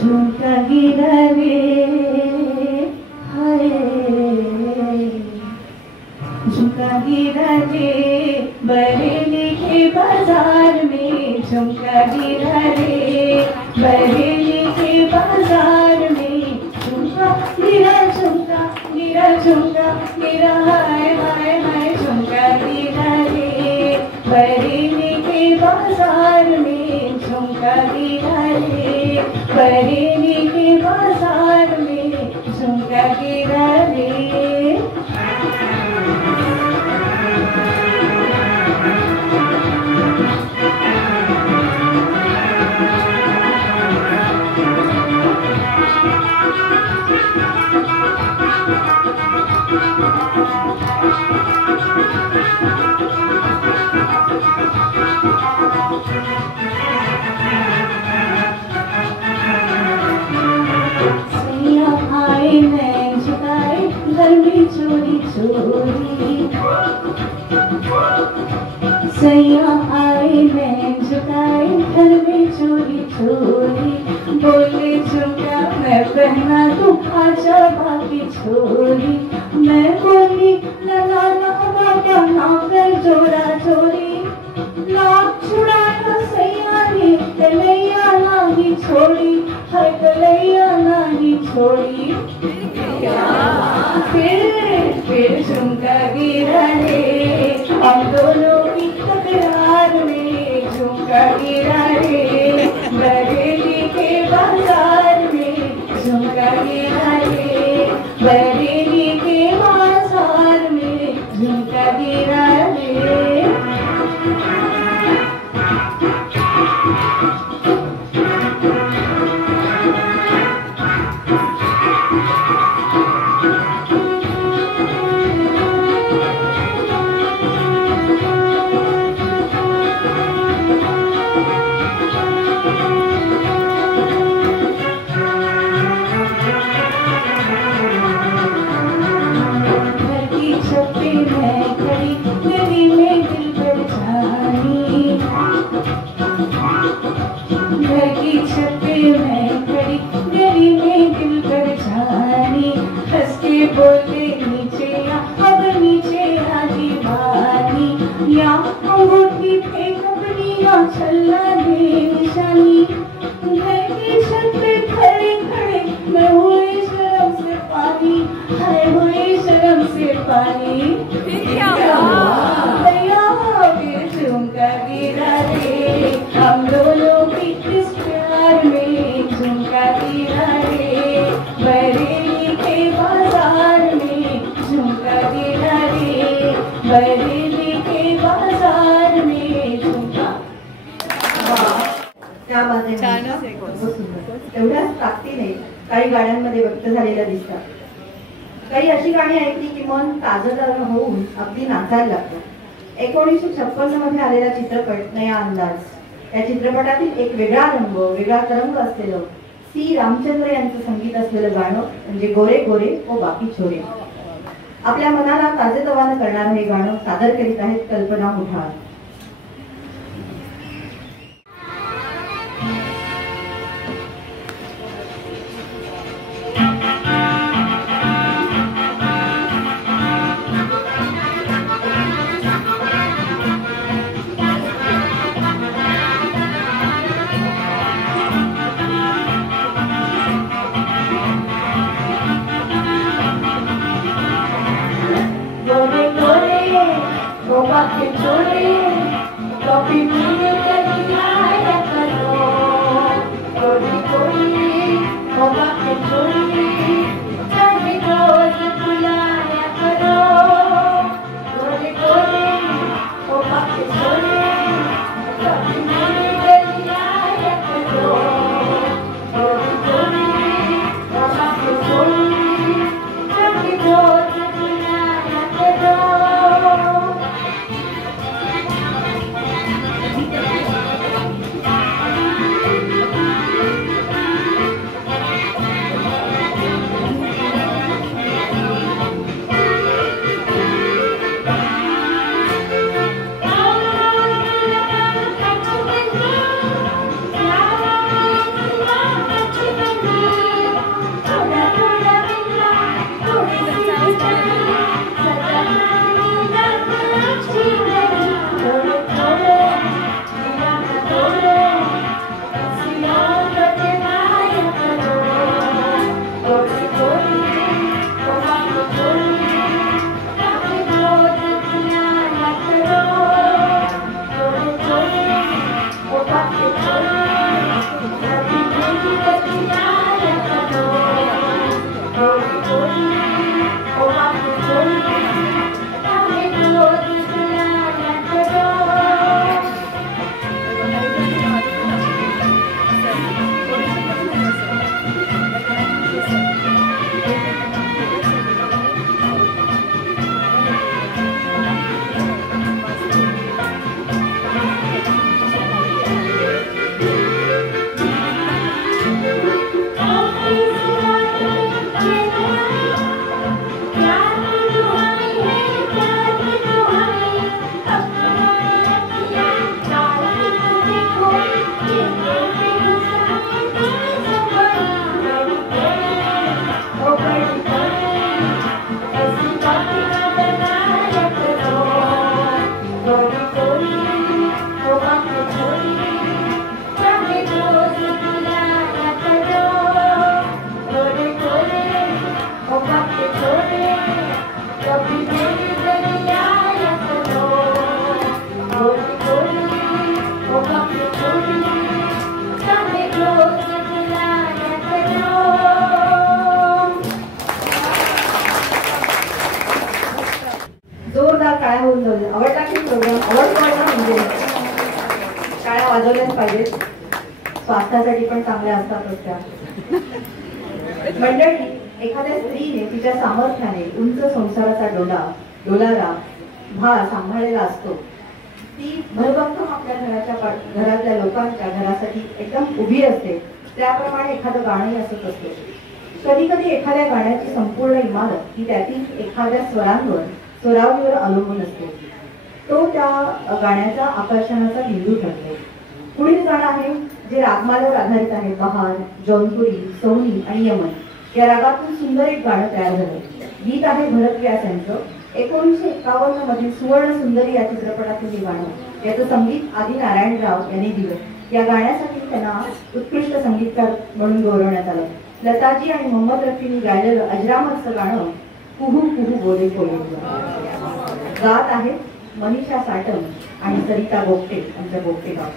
झुमका गिरा रे हाय, झुमका गिरा रे बरेली के बाजार में, झुमका गिरा रे बरेली के बाजार में, झुमका गिरा गिरा हाय हाय हाय, झुमका गिरा रे बरेली के बाजार में, झुमका गिरा रे बरेली के बाजार में, झुमका गिरा रे। चोरी चोरी सैया आए मैं झुकाए घर में चोरी चोरी, बोले झुका मैं पहना तू आजा बाकी छोरी, मैं बोली लगा बाबा ना कर जोड़ा चोरी, नाक छुड़ाया सैया ने कलैया नाही छोड़ी, हर कलैया नाही छोड़ी। फिर झुमका गिरा रे हम दोनों की तकरार में, झुमका गिरा रे बरेली के बाजार में, झुमका गिरा रे बरेली के बाजार में, झुमका गिरा रे। बोले नीचे अब नीचे आगे वाली या अंगूठी फेंक अपनी या छल्ला दे निशानी, घर की छत पे खड़े खड़े मैं हुई शर्म से पानी, हाय हुई शर्म से पानी। झुमका गिरा रे हम दोनों की इस प्यार में, झुमका गिरा रे बरेली के बाजार में, झुमका गिरा रे बरेली के बाजार में, झुमका। त्या बाजूने एवढ्याच ताकदीने काही गाण्यांमध्ये व्यक्त झालेल्या दिसतात. काही अशी गाणी ऐकली की मन ताजं होऊन अगदी नाचायला लागतं. 1956 मध्ये आलेला चित्रपट नया अंदाज, या चित्रपटातील एक वेगळा रंग वेगळा तरंग असलेलं सी रामचंद्र यांचं संगीत असलेलं गाणं म्हणजे गोरे गोरे ओ बाकी छोरे. आपल्या मनाला ताजेतवानं करणारं हे गाणं सादर करीत आहेत कल्पना मुठाळ. जोरदार टाळ्या होऊन जाऊ. आवडला की प्रोग्राम? आवडतो म्हणजे टाळ्या वाजवल्याच पाहिजेत. स्वास्थ्यासाठी पण चांगल्या असतातच त्या. मंडळी, एखाद्या स्त्रीने तिच्या सामर्थ्याने उंच संसाराचा डोलारा भार सांभाळलेला असतो. ती भरभक्कम आपल्या घरातल्या लोकांच्या घरासाठी एकदम उभी असते. त्याप्रमाणे एखादं गाणंही असत असते. कधी कधी एखाद्या गाण्याची संपूर्ण इमारत ही त्यातील एखाद्या स्वरावलीवर अवलंबून असते. तो त्या गाण्याचा आकर्षणाचा बिंदू ठरतो. पुढील गाणं आहे जे रागमालेवर आधारित आहे. बहार, जौनपुरी, सौनी आणि यमन या रागातून सुंदर एक गाणं तयार झालं. गीत आहे भरत व्यास यांचं. 1951 मधील सुवर्ण सुंदरी या चित्रपटातील हे गाणं. याचं संगीत आदी नारायणराव यांनी दिलं. या गाण्यासाठी त्यांना उत्कृष्ट संगीतकार म्हणून गौरवण्यात आलं. लताजी आणि मोहम्मद रफींनी गायलेलं अजरामरचं गाणं कुहू कुहू बोले कोले. गात आहेत मनीषा साटम आणि सरिता बोगटे यांच्या बोगटे गाव.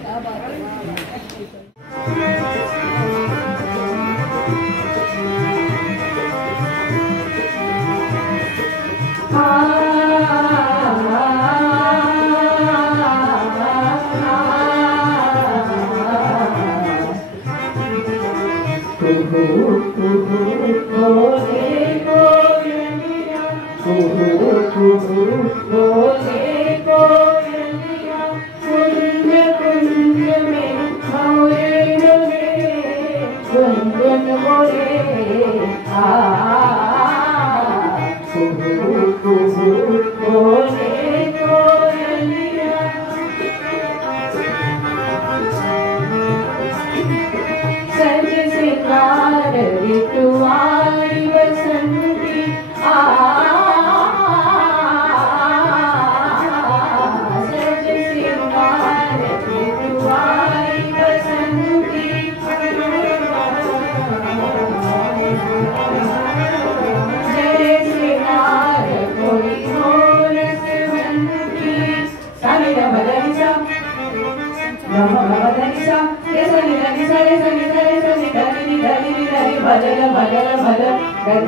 बदल बदल बदल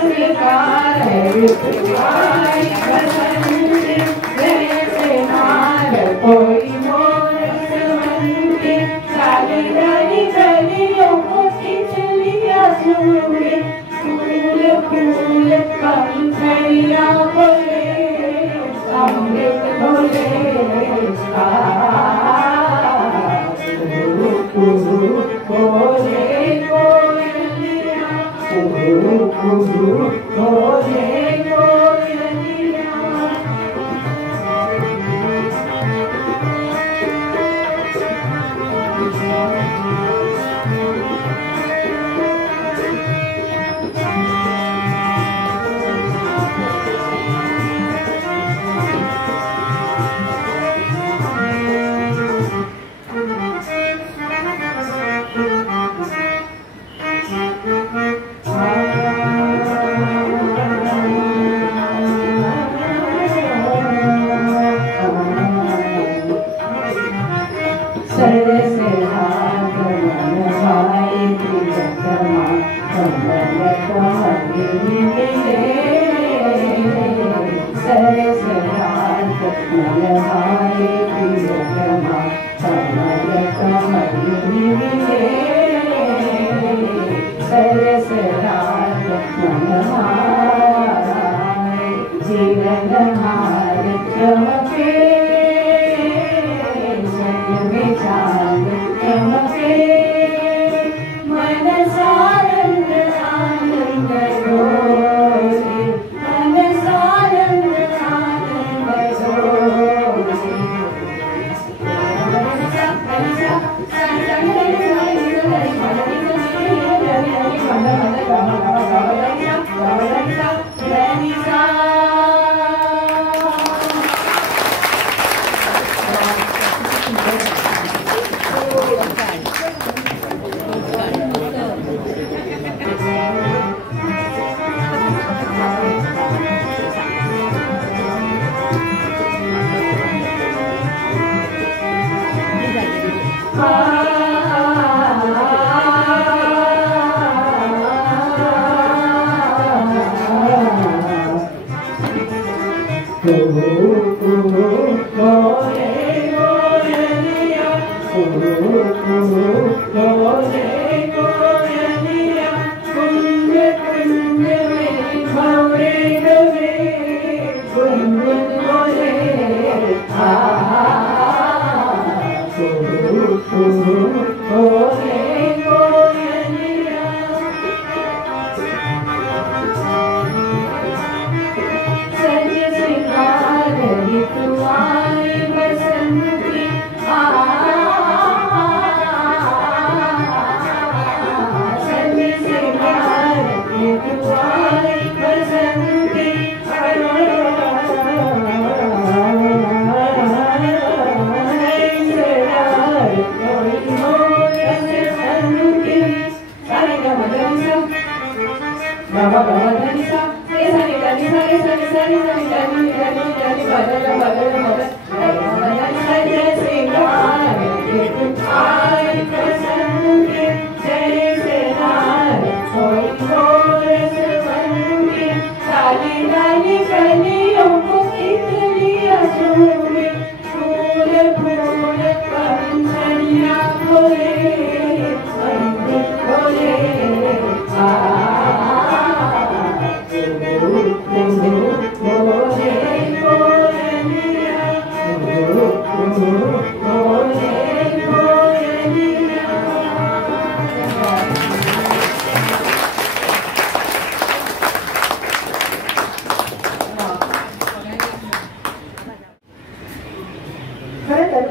स्वीकार है तुम्हारी बसंती जैसे मार कोई मोर सुमंती साली रानी कलियों को खींच लिया सूर्य फूल फूल पंखड़िया बोले अमृत बोले बोले कोयलिया बोले कोयलिया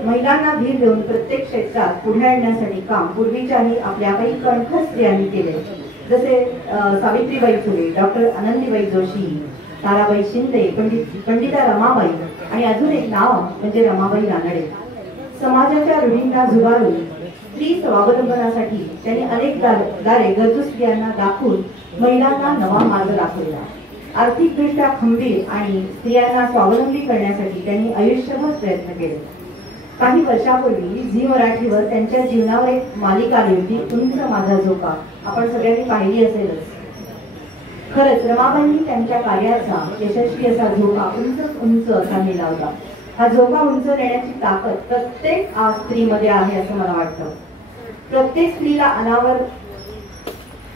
महिलांना धीर देऊन प्रत्येक क्षेत्रात पुढे आणण्यासाठी काम पूर्वीच्याही आपल्या काही कंठस्थ स्त्रियांनी केले, जसे सावित्रीबाई फुले, डॉक्टर आनंदीबाई जोशी, ताराबाई शिंदे, पंडिता रमाबाई आणि अजून एक नाव म्हणजे रमाबाई रानडे. समाजाच्या रूढींना झुगारून स्त्री स्वावलंबनासाठी त्यांनी अनेक दारे गरजू स्त्रियांना दाखवून महिलांना नवा मार्ग दाखवला. आर्थिकदृष्ट्या खंबीर आणि स्त्रियांना स्वावलंबी करण्यासाठी त्यांनी आयुष्यभर प्रयत्न केले. काही वर्षापूर्वी झी मराठीवर त्यांच्या जीवनावर एक मालिका आली होती, उंच माझा झोका. आपण सगळ्यांनी पाहिली असेलच. खरंच रमाबाईंनी त्यांच्या कार्याचा यशस्वी असा झोका उंच उंच असा नेलावला. हा झोका उंच नेण्याची ताकद प्रत्येक स्त्रीमध्ये आहे असं मला वाटतं. प्रत्येक स्त्रीला अनावर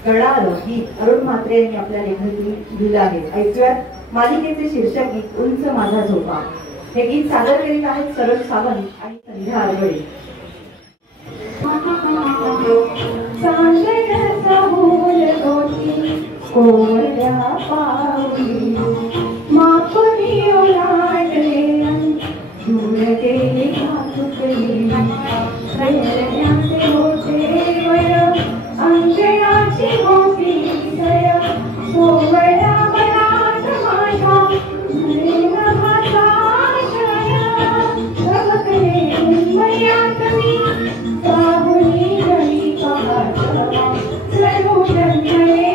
करणारं गीत अरुण म्हात्रे यांनी आपल्या लेखनातून दिलं आहे. ऐकूयात मालिकेचे शीर्षक गीत उंच माझा झोका. हे गीत सादर करीत आहेत सरोज सावंत आणि संध्या आरबळे. कोवळ्या पाऊली मापुरी ओलांडले दूर गेली घातुकली रयण्याचे होते वय अंजनाची होती सय सोवळ्या मनात माझ्या मरेन हताशय जगतले मुंबयात मी साहुली गळी पहाट चलू जन्मले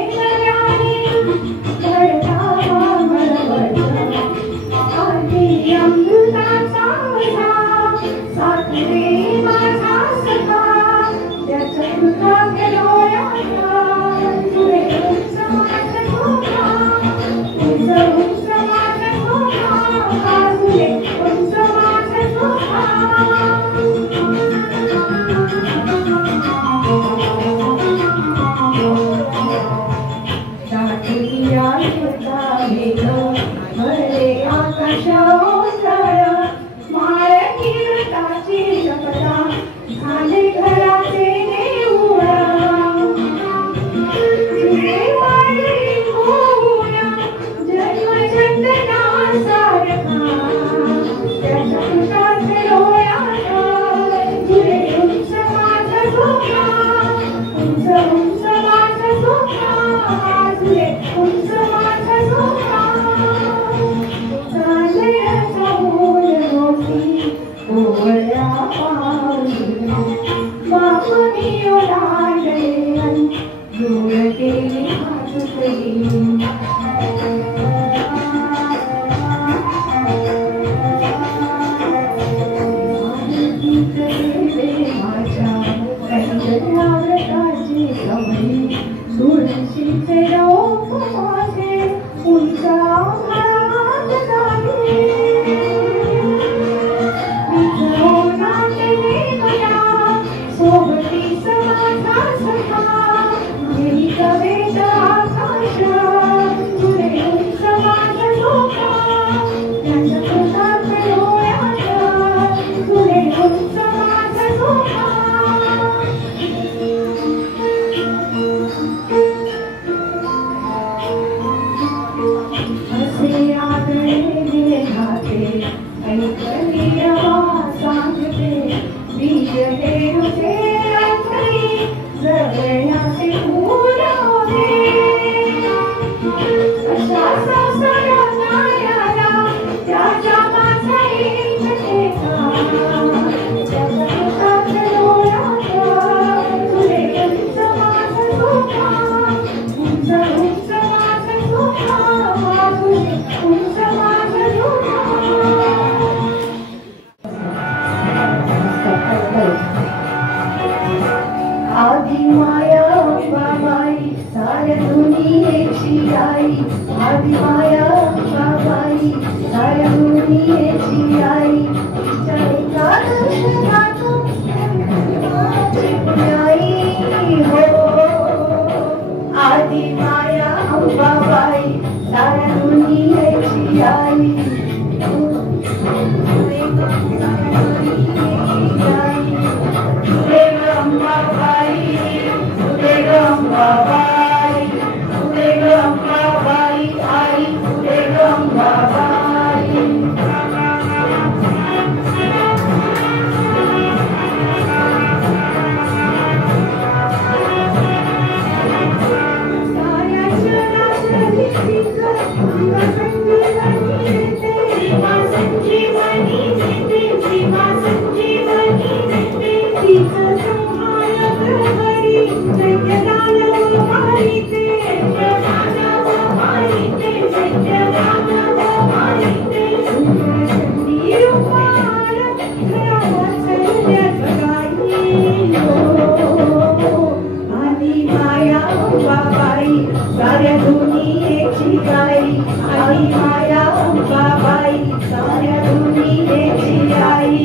आधी माया अंबाबाई साऱ्या दुनियेची आई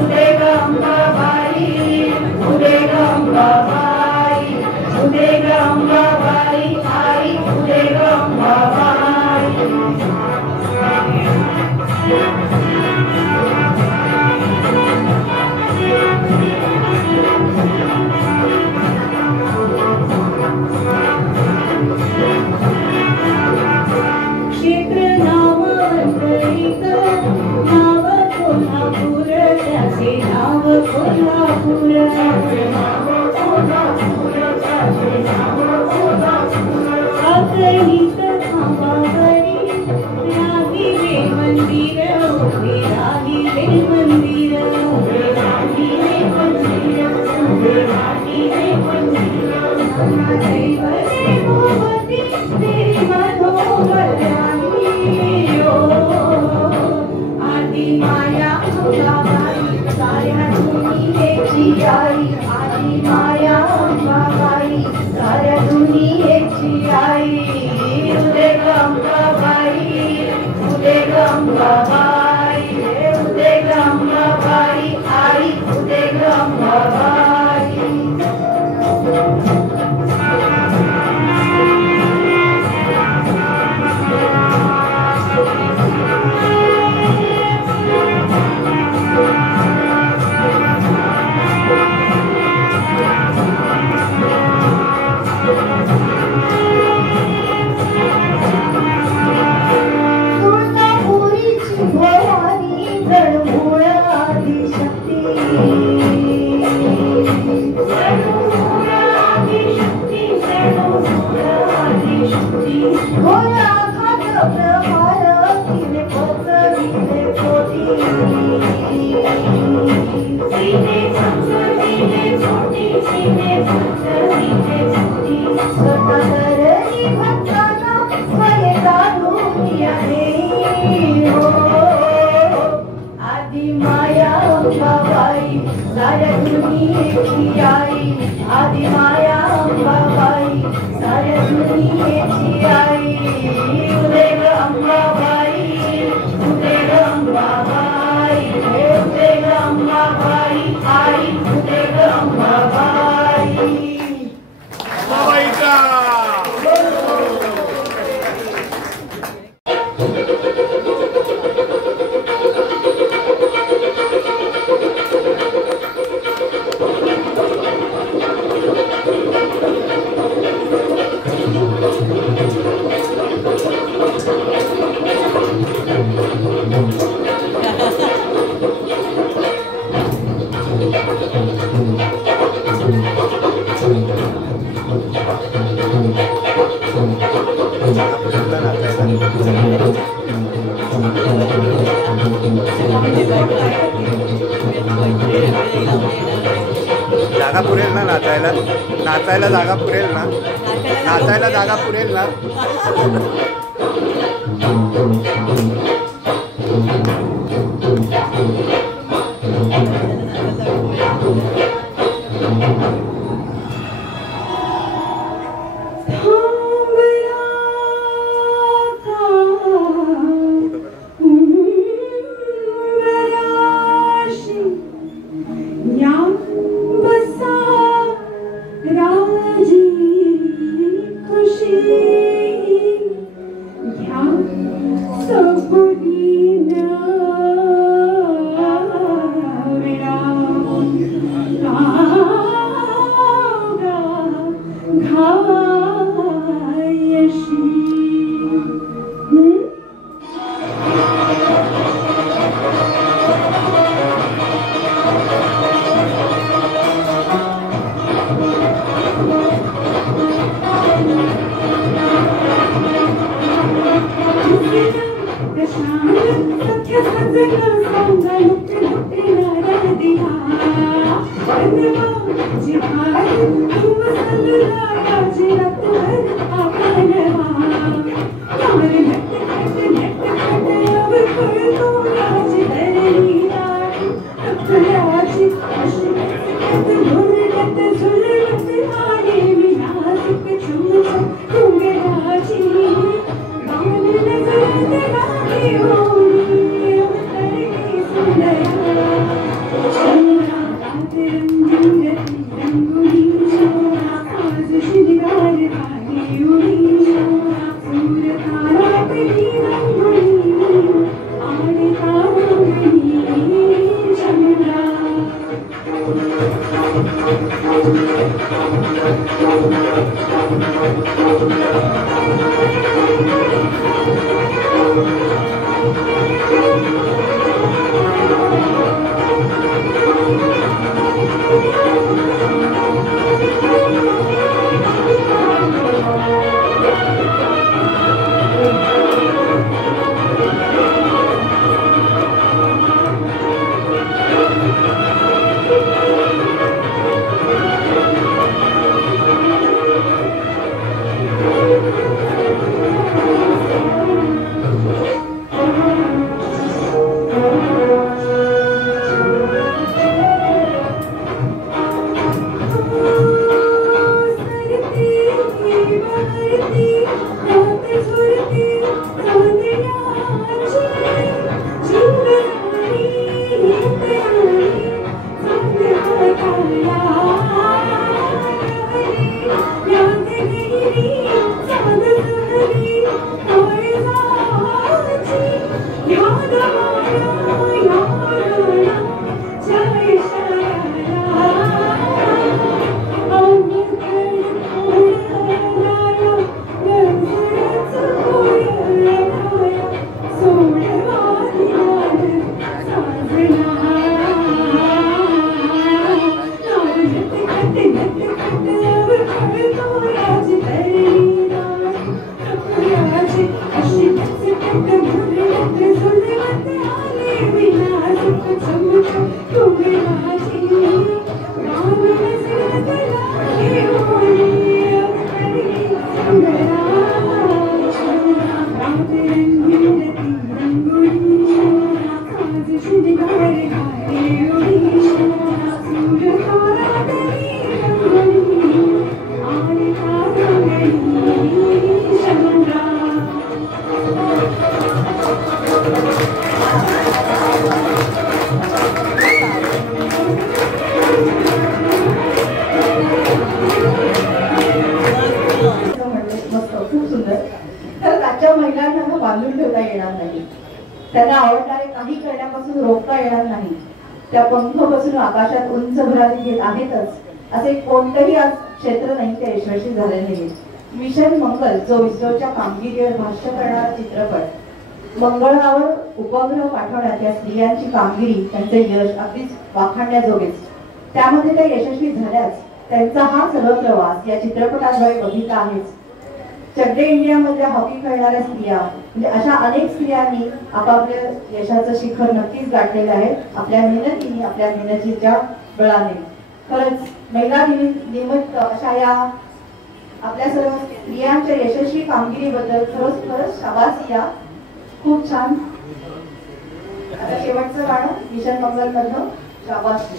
उदे ग अंबाबाई उदे ग अंबाबाई उदे ग अंबाबाई आई उदे ग अंबाबाई क्षेत्र नाव अंतरिक नाव कोल्हापूर त्याचे नाव कोल्हापूर अगणित खांबावरी राहिले मंदिर उभे राहिले मंदिर उभे राहिले मंदिर उभे राहिले मंदिर दैव देवोपती तेरी मनोहरानी आदि माया अंबाबाई साऱ्या दुनियेची आई आदि माया अंबाबाई साऱ्या दुनियेची आई उदे ग अंबाबाई उदे ग अंबाबाई उदे ग अंबाबाई आई उदे ग अंबाबाई तुळजापुरीची भवानी जळमूळ आदिशक्ती जळमूळ आदिशक्ती जळमूळ आदिशक्ती घोडा खात प्रहार तिने पचविले पोटी तिने पचविले पोटी तिने पचविले पोटी स्वतःधरणी भक्तांना स्वये जाणून याने आदि माया अंबाबाई साऱ्या दुनियेची आई आदि माया अंबाबाई साऱ्या दुनियेची आई उदे ग अंबाबाई उदे ग अंबाबाई उदे ग अंबाबाई आई उदे ग अंबाबाई जागा पुरेल ना नाचायला नाचायला जागा पुरेल ना नाचायला जागा पुरेल ना त्यांना आवडणारे काही करण्यापासून रोखता येणार नाही. त्या पंखापासून आकाशात उंच भरारी घेत आहेतच असे कोणतंही आज क्षेत्र नाही ते यशस्वी झाले नाही. मिशन मंगल जो इस्रोच्या कामगिरीवर भाष्य करणारा चित्रपट, मंगळावर उपग्रह पाठवण्यात या स्त्रियांची कामगिरी, त्यांचे यश अगदीच वाखाणण्याजोगेच. त्यामध्ये त्या यशस्वी झाल्याच त्यांचा हा सर्व प्रवास या चित्रपटाद्वारे बघितला आहेच. चड्डे इंडिया मधल्या हॉकी खेळणाऱ्या स्त्रिया म्हणजे अशा अनेक स्त्रियांनी आपापल्या यशाचं शिखर नक्कीच गाठलेलं आहे आपल्या मेहनतीने, आपल्या मेहनतीच्या बळाने. खरंच महिला निमित्त अशा या आपल्या सर्व स्त्रियांच्या यशस्वी कामगिरीबद्दल खरंच शाबासकी या. खूप छान. आता शेवटचं गाणं मिशन मंगल मधलं शाबासकी.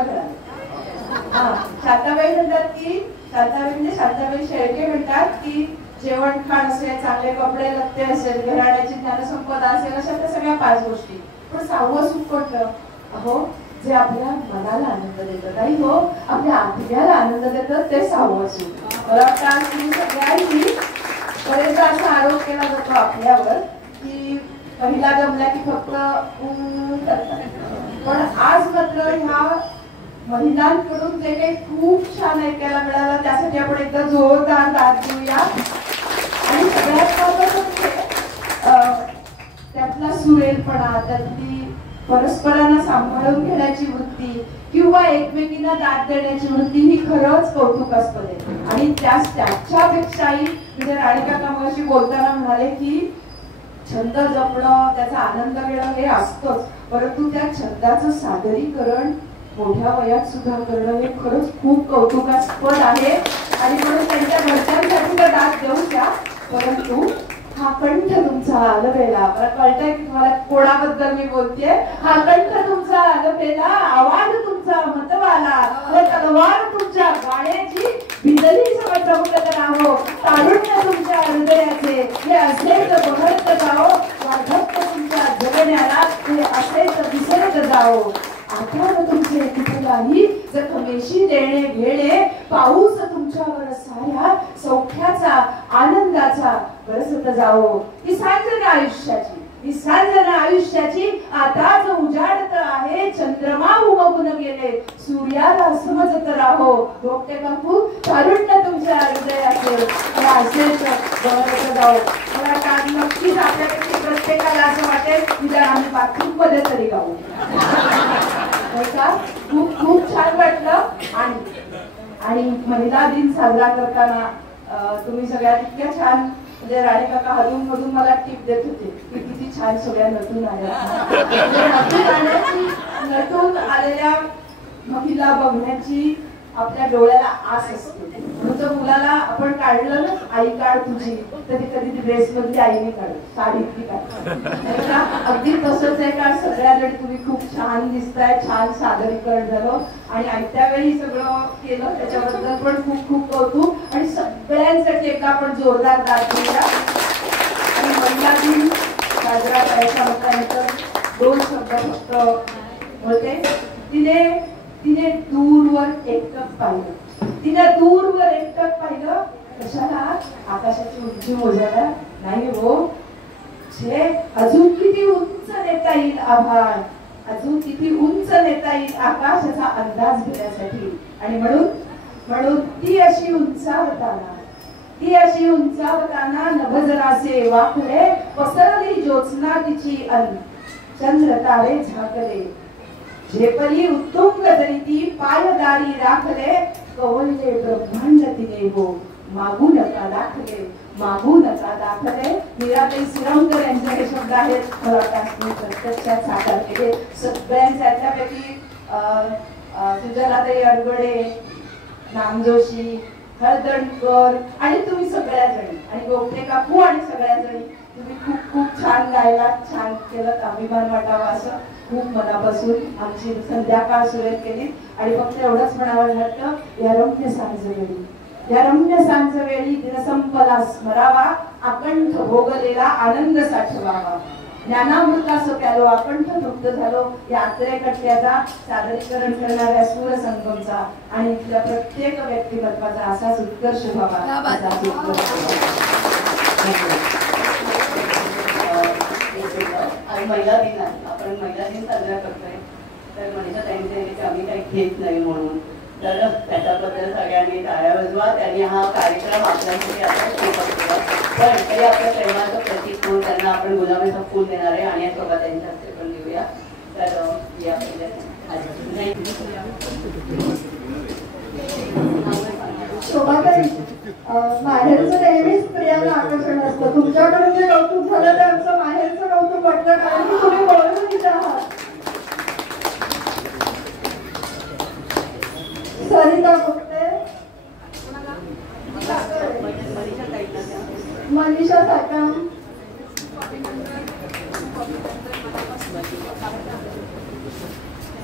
मला मिळाले. हा, शांताबाई म्हणतात की शांताबाई म्हणजे शांताबाई शेळके म्हणतात की जेवण खाण असेल, चांगले कपडे लत्ते असेल, घराण्याची ज्ञानसंपदा असेल, अशा त्या सगळ्या 5 गोष्टी. पण 6वं सुख कोणतं? अहो, जे आपल्या मनाला आनंद देतं, नाही हो, आपल्या आत्म्याला आनंद देतं, ते 6वं सुख. मला वाटतं आज तुम्ही सगळ्यांनी बरेचदा असा आरोप केला जातो आपल्यावर की पहिला जमला की फक्त करतात. पण आज मात्र ह्या महिलांकडून जे काही खूप छान ऐकायला मिळालं त्यासाठी आपण एकदा जोरदार दाद देऊया. आणि सगळ्यात महत्त्वाचं म्हणजे त्यातला सुरेलपणा, त्यातली परस्परांना सांभाळून घेण्याची वृत्ती किंवा एकमेकींना दाद देण्याची वृत्ती ही खरंच कौतुकास्पद आहे. आणि त्याच्यापेक्षाही म्हणजे राणीकाका मगाशी बोलताना म्हणाले की छंद जपणं, त्याचा आनंद घेणं हे असतंच, परंतु त्या छंदाचं सादरीकरण मोठ्या वयात सुद्धा करणं हे खरंच खूप कौतुकास्पद आहे. आणि म्हणून त्यांच्या घरच्यांसाठी तर दाद देऊ द्या, परंतु हा कंठ तुमचा आलबेला, मला कळतंय की तुम्हाला कोणाबद्दल मी बोलतेय. हा कंठ तुमचा आलबेला, आवाज तुमचा मतवाला, तलवार तुमच्या गाण्याची भिजली चमकत राहो, तारुण्य तुमच्या हृदयाचे हे असेच बहरत जाओ, वाढत तुमच्या जगण्याला हे असेच विसरत जाओ. आठवण तुमचे कुठलाही जखमेशी देणे घेणे, पाऊस तुमच्यावर साऱ्या सौख्याचा आनंदाचा बरसत जाओ. ही सांजना आयुष्याची आताच उजाडत आहे, चंद्रमा उमगून गेले, सूर्याला समजत राहो. डोकटे काकू तारुण्य तुमच्या हृदयाचे असेच बहरत जाओ. मला नक्कीच आपल्यापैकी प्रत्येकाला असं वाटेल की आम्ही बाथरूम मध्ये तरी गाऊ. खूप खूप छान वाटलं. आणि महिला दिन साजरा करताना तुम्ही सगळ्या इतक्या छान, म्हणजे राणीकाका हलून मधून मला टिप देत होते की किती छान सगळ्या नटून नटून आलेल्या महिला बघण्याची आपल्या डोळ्याला आस असते. म्हणून जर मुलाला आपण काढलं ना, आई काढ तुझी, तरी कधी ती ड्रेस मधली आईने काढत, साडीतली काढ. अगदी तसंच आहे का, सगळ्या जणी तुम्ही खूप छान दिसताय, छान सादरीकरण झालं आणि आयत्या वेळी सगळं केलं त्याच्याबद्दल पण खूप खूप कौतुक. आणि सगळ्यांसाठी एकदा आपण जोरदार दाद देऊया. आणि महिला दिन साजरा करायचा म्हटल्यानंतर 2 शब्द फक्त बोलते. तिने दूरवर एकटक पाहिलं, तिने दूरवर एकटक पाहिलं. कशाला? आकाशाची उंची मोजायला नाही हो, जे अजून किती उंच नेता येईल आभाळ, अजून किती उंच नेता येईल आकाश याचा अंदाज घेण्यासाठी. आणि म्हणून ती अशी उंचावताना नभजराचे वाकले, पसरली ज्योत्स्ना तिची अन, चंद्र तारे झाकले, झेपली उत्तुंग जरी ती पायदारी राखले, कवळले ब्रह्मांड तिने हो, मागू नका दाखले. मीराबाई सिरमकर यांचे हे शब्द आहेत. मला वाटतं प्रत्यक्षात साकार केले सगळ्यांच्यापैकी सुजलाताई अडगडे, नामजोशी, हळदणकर आणि तुम्ही सगळ्या जणी आणि गोपटे काकू आणि सगळ्या जणी तुम्ही खूप खूप छान गायला, छान केलं. अभिमान वाटावा असं खूप मनापासून आमची संध्याकाळ सुरेख केली. आणि फक्त एवढंच म्हणावं वाटतं, या रम्य सांज वेळी दिनसंपला स्मरावा, अकंठ भोगलेला आनंद साठवावा. ज्ञानामृतासो प्यालो, अकंठ तृप्त झालो. या आत्रेकट्याचा सादरीकरण करणाऱ्या सूरसंगमचा आणि इथल्या प्रत्येक व्यक्तिमत्वाचा असाच उत्कर्ष व्हावा, असाच उत्कर्ष आणि महिला दिन आहे, आपण महिला दिन साजरा करतोय. तर मनीषा ताईंचे की आम्ही काही घेत नाही म्हणून, तर त्याच्याबद्दल सगळ्यांनी टाळ्या वाजवा. त्यांनी हा कार्यक्रम आपल्यासाठी आपण केला, पण तरी आपल्या प्रेमाचं प्रतीक म्हणून त्यांना आपण गुलाबाचं फूल देणार आहे आणि शोभा त्यांच्या हस्ते पण देऊया. तर या शोभाताई, माहेरचं नेहमीच स्त्रियांना आकर्षण असतं. तुमच्याकडून जे कौतुक झालं ते आमचं माहेरचं कौतुक वाटलं, कारण की तुम्ही बोलून इथे आहात. सरिता फुकते, मनीषा साकम,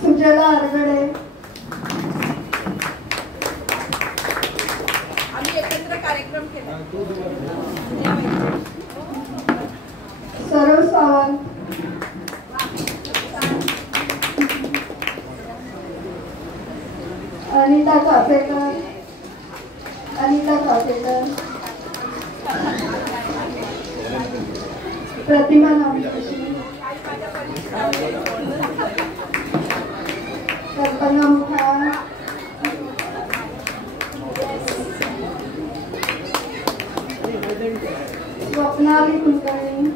सुजला अरगडे, अनिता काफेकर, अनिता काफेकर, प्रतिमा नामदेशी, कल्पना मुखार, स्वप्नाली कुलकर्णी,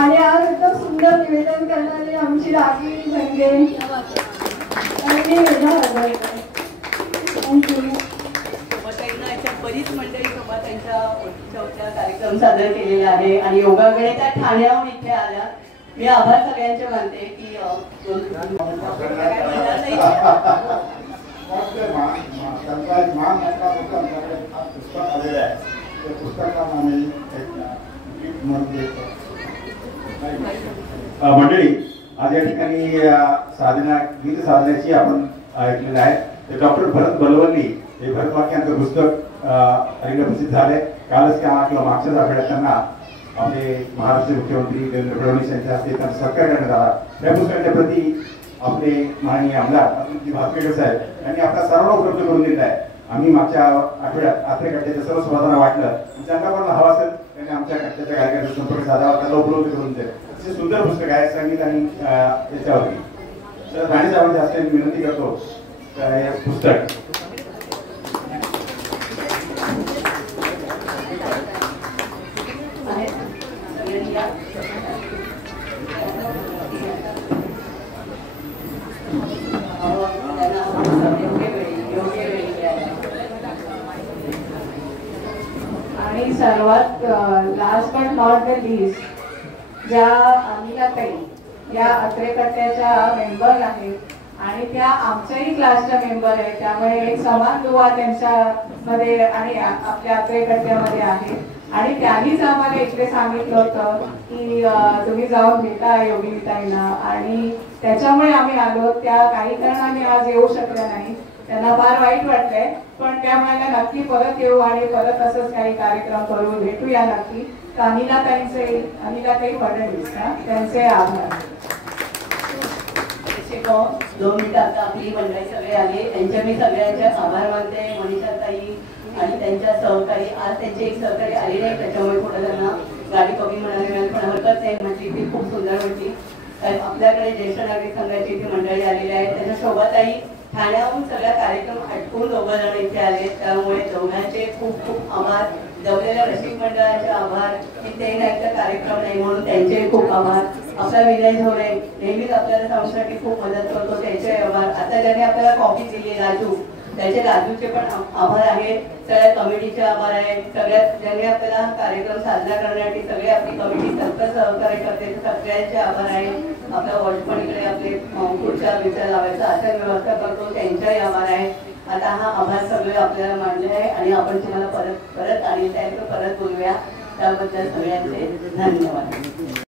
आणि आज एकदम सुंदर निवेदन करणारी आमची रागी भंगे आणि मी वेदा हरवळकर. थँक्यू. सोबताईंना बरीच मंडळी सोबताईंच्या कार्यक्रम सादर केलेला आहे आणि योगाकडे त्या ठाण्याहून इथे आल्या. मी आभार सगळ्यांचे मानते की मंडळी आज या ठिकाणी साधना गीत साधण्याची आपण ऐकलेलं आहे. ते डॉक्टर भरत बलवंनी हे भरतवाक्यांचं पुस्तक ऐकलं प्रसिद्ध झालंय. कालच किंवा मागच्याच आठवड्यात त्यांना आपले महाराष्ट्र मुख्यमंत्री देवेंद्र फडणवीस यांच्या हस्ते त्यांचा सत्कार करण्यात आला. त्या पुस्तकाच्या प्रती आपले माननीय आमदार अतुलजी भातखेडकर साहेब यांनी आपल्या सर्वांना उपलब्ध करून दिला आहे. आम्ही मागच्या आठवड्यात आत्रे कट्ट्याच्या सर्व सभासदांना वाटलं. ज्यांना पण हवा असेल त्यांनी आमच्या कट्ट्याच्या कार्यक्रमाचा संपर्क साधावा, त्यांना उपलब्ध करून दिले. असे सुंदर पुस्तक आहे संगीत आणि याच्यावरती. तर राणे साहेबांच्या हस्ते विनंती करतो हे पुस्तक आणि सर्वात last but not the least, ज्या अनिलाताई या अत्रे कट्ट्याच्या मेंबर आहेत आणि त्या आमच्याही क्लासच्या मेंबर आहेत, त्यामुळे एक समान दुवा त्यांच्यामध्ये आणि आपल्या अत्रे कट्ट्यामध्ये आहे. आणि त्यांनीच आम्हाला इकडे सांगितलं होतं की तुम्ही जाऊन भेटा योगिनीताईंना, आणि त्याच्यामुळे आम्ही आलो. त्या काही कारणाने आज येऊ शकल्या नाही, त्यांना फार वाईट वाटलंय, पण त्या म्हणाल्या नक्की परत येऊ आणि परत असंच काही कार्यक्रम करू, भेटूया नक्की. तर अनिलाताई फडणवीस त्यांचे आभार. 2 मिनिटं आता आपली मंडळी सगळे आले, त्यांच्या मी सगळ्यांचे आभार मानते. मनीषाताई आणि त्यांच्या सहकारी, आज त्यांचे एक सहकारी आले नाही त्याच्यामुळे थोडं त्यांना गाडी कमी म्हणाली मिळाली, पण हरकत नाही. माझी ती खूप सुंदर होती. आपल्याकडे ज्येष्ठ नागरिक संघाची इथे मंडळी आलेली आहेत. त्याच्या शोभाताई ठाण्याहून सगळा कार्यक्रम आटपून 2 जण इथे आले, त्यामुळे दोघांचे खूप खूप आभार. जमलेल्या रसिक मंडळाचे आभार की ते नाही तर कार्यक्रम नाही म्हणून त्यांचे खूप आभार. आपला विनय झोडे नेहमीच आपल्याला सांगण्यासाठी खूप मदत करतो, त्याचे आभार. आता ज्याने आपल्याला कॉफी दिली राजू, त्याचे राजूचे पण आभार आहेत. सगळ्या कमिटीचे आभार आहेत. सगळ्यात ज्यांनी आपल्याला कार्यक्रम साजरा करण्यासाठी सगळे आपली कमिटी सतत सहकार्य करते, सगळ्यांचे आभार आहेत. आपल्या वॉचमनकडे आपले पुढच्या विचार लावायचा आसन व्यवस्था करतो, त्यांच्याही आभार आहेत. आता हा आभार सगळे आपल्याला मानले आहे आणि आपण तुम्हाला परत आणि परत बोलूया. त्याबद्दल सगळ्यांचे धन्यवाद.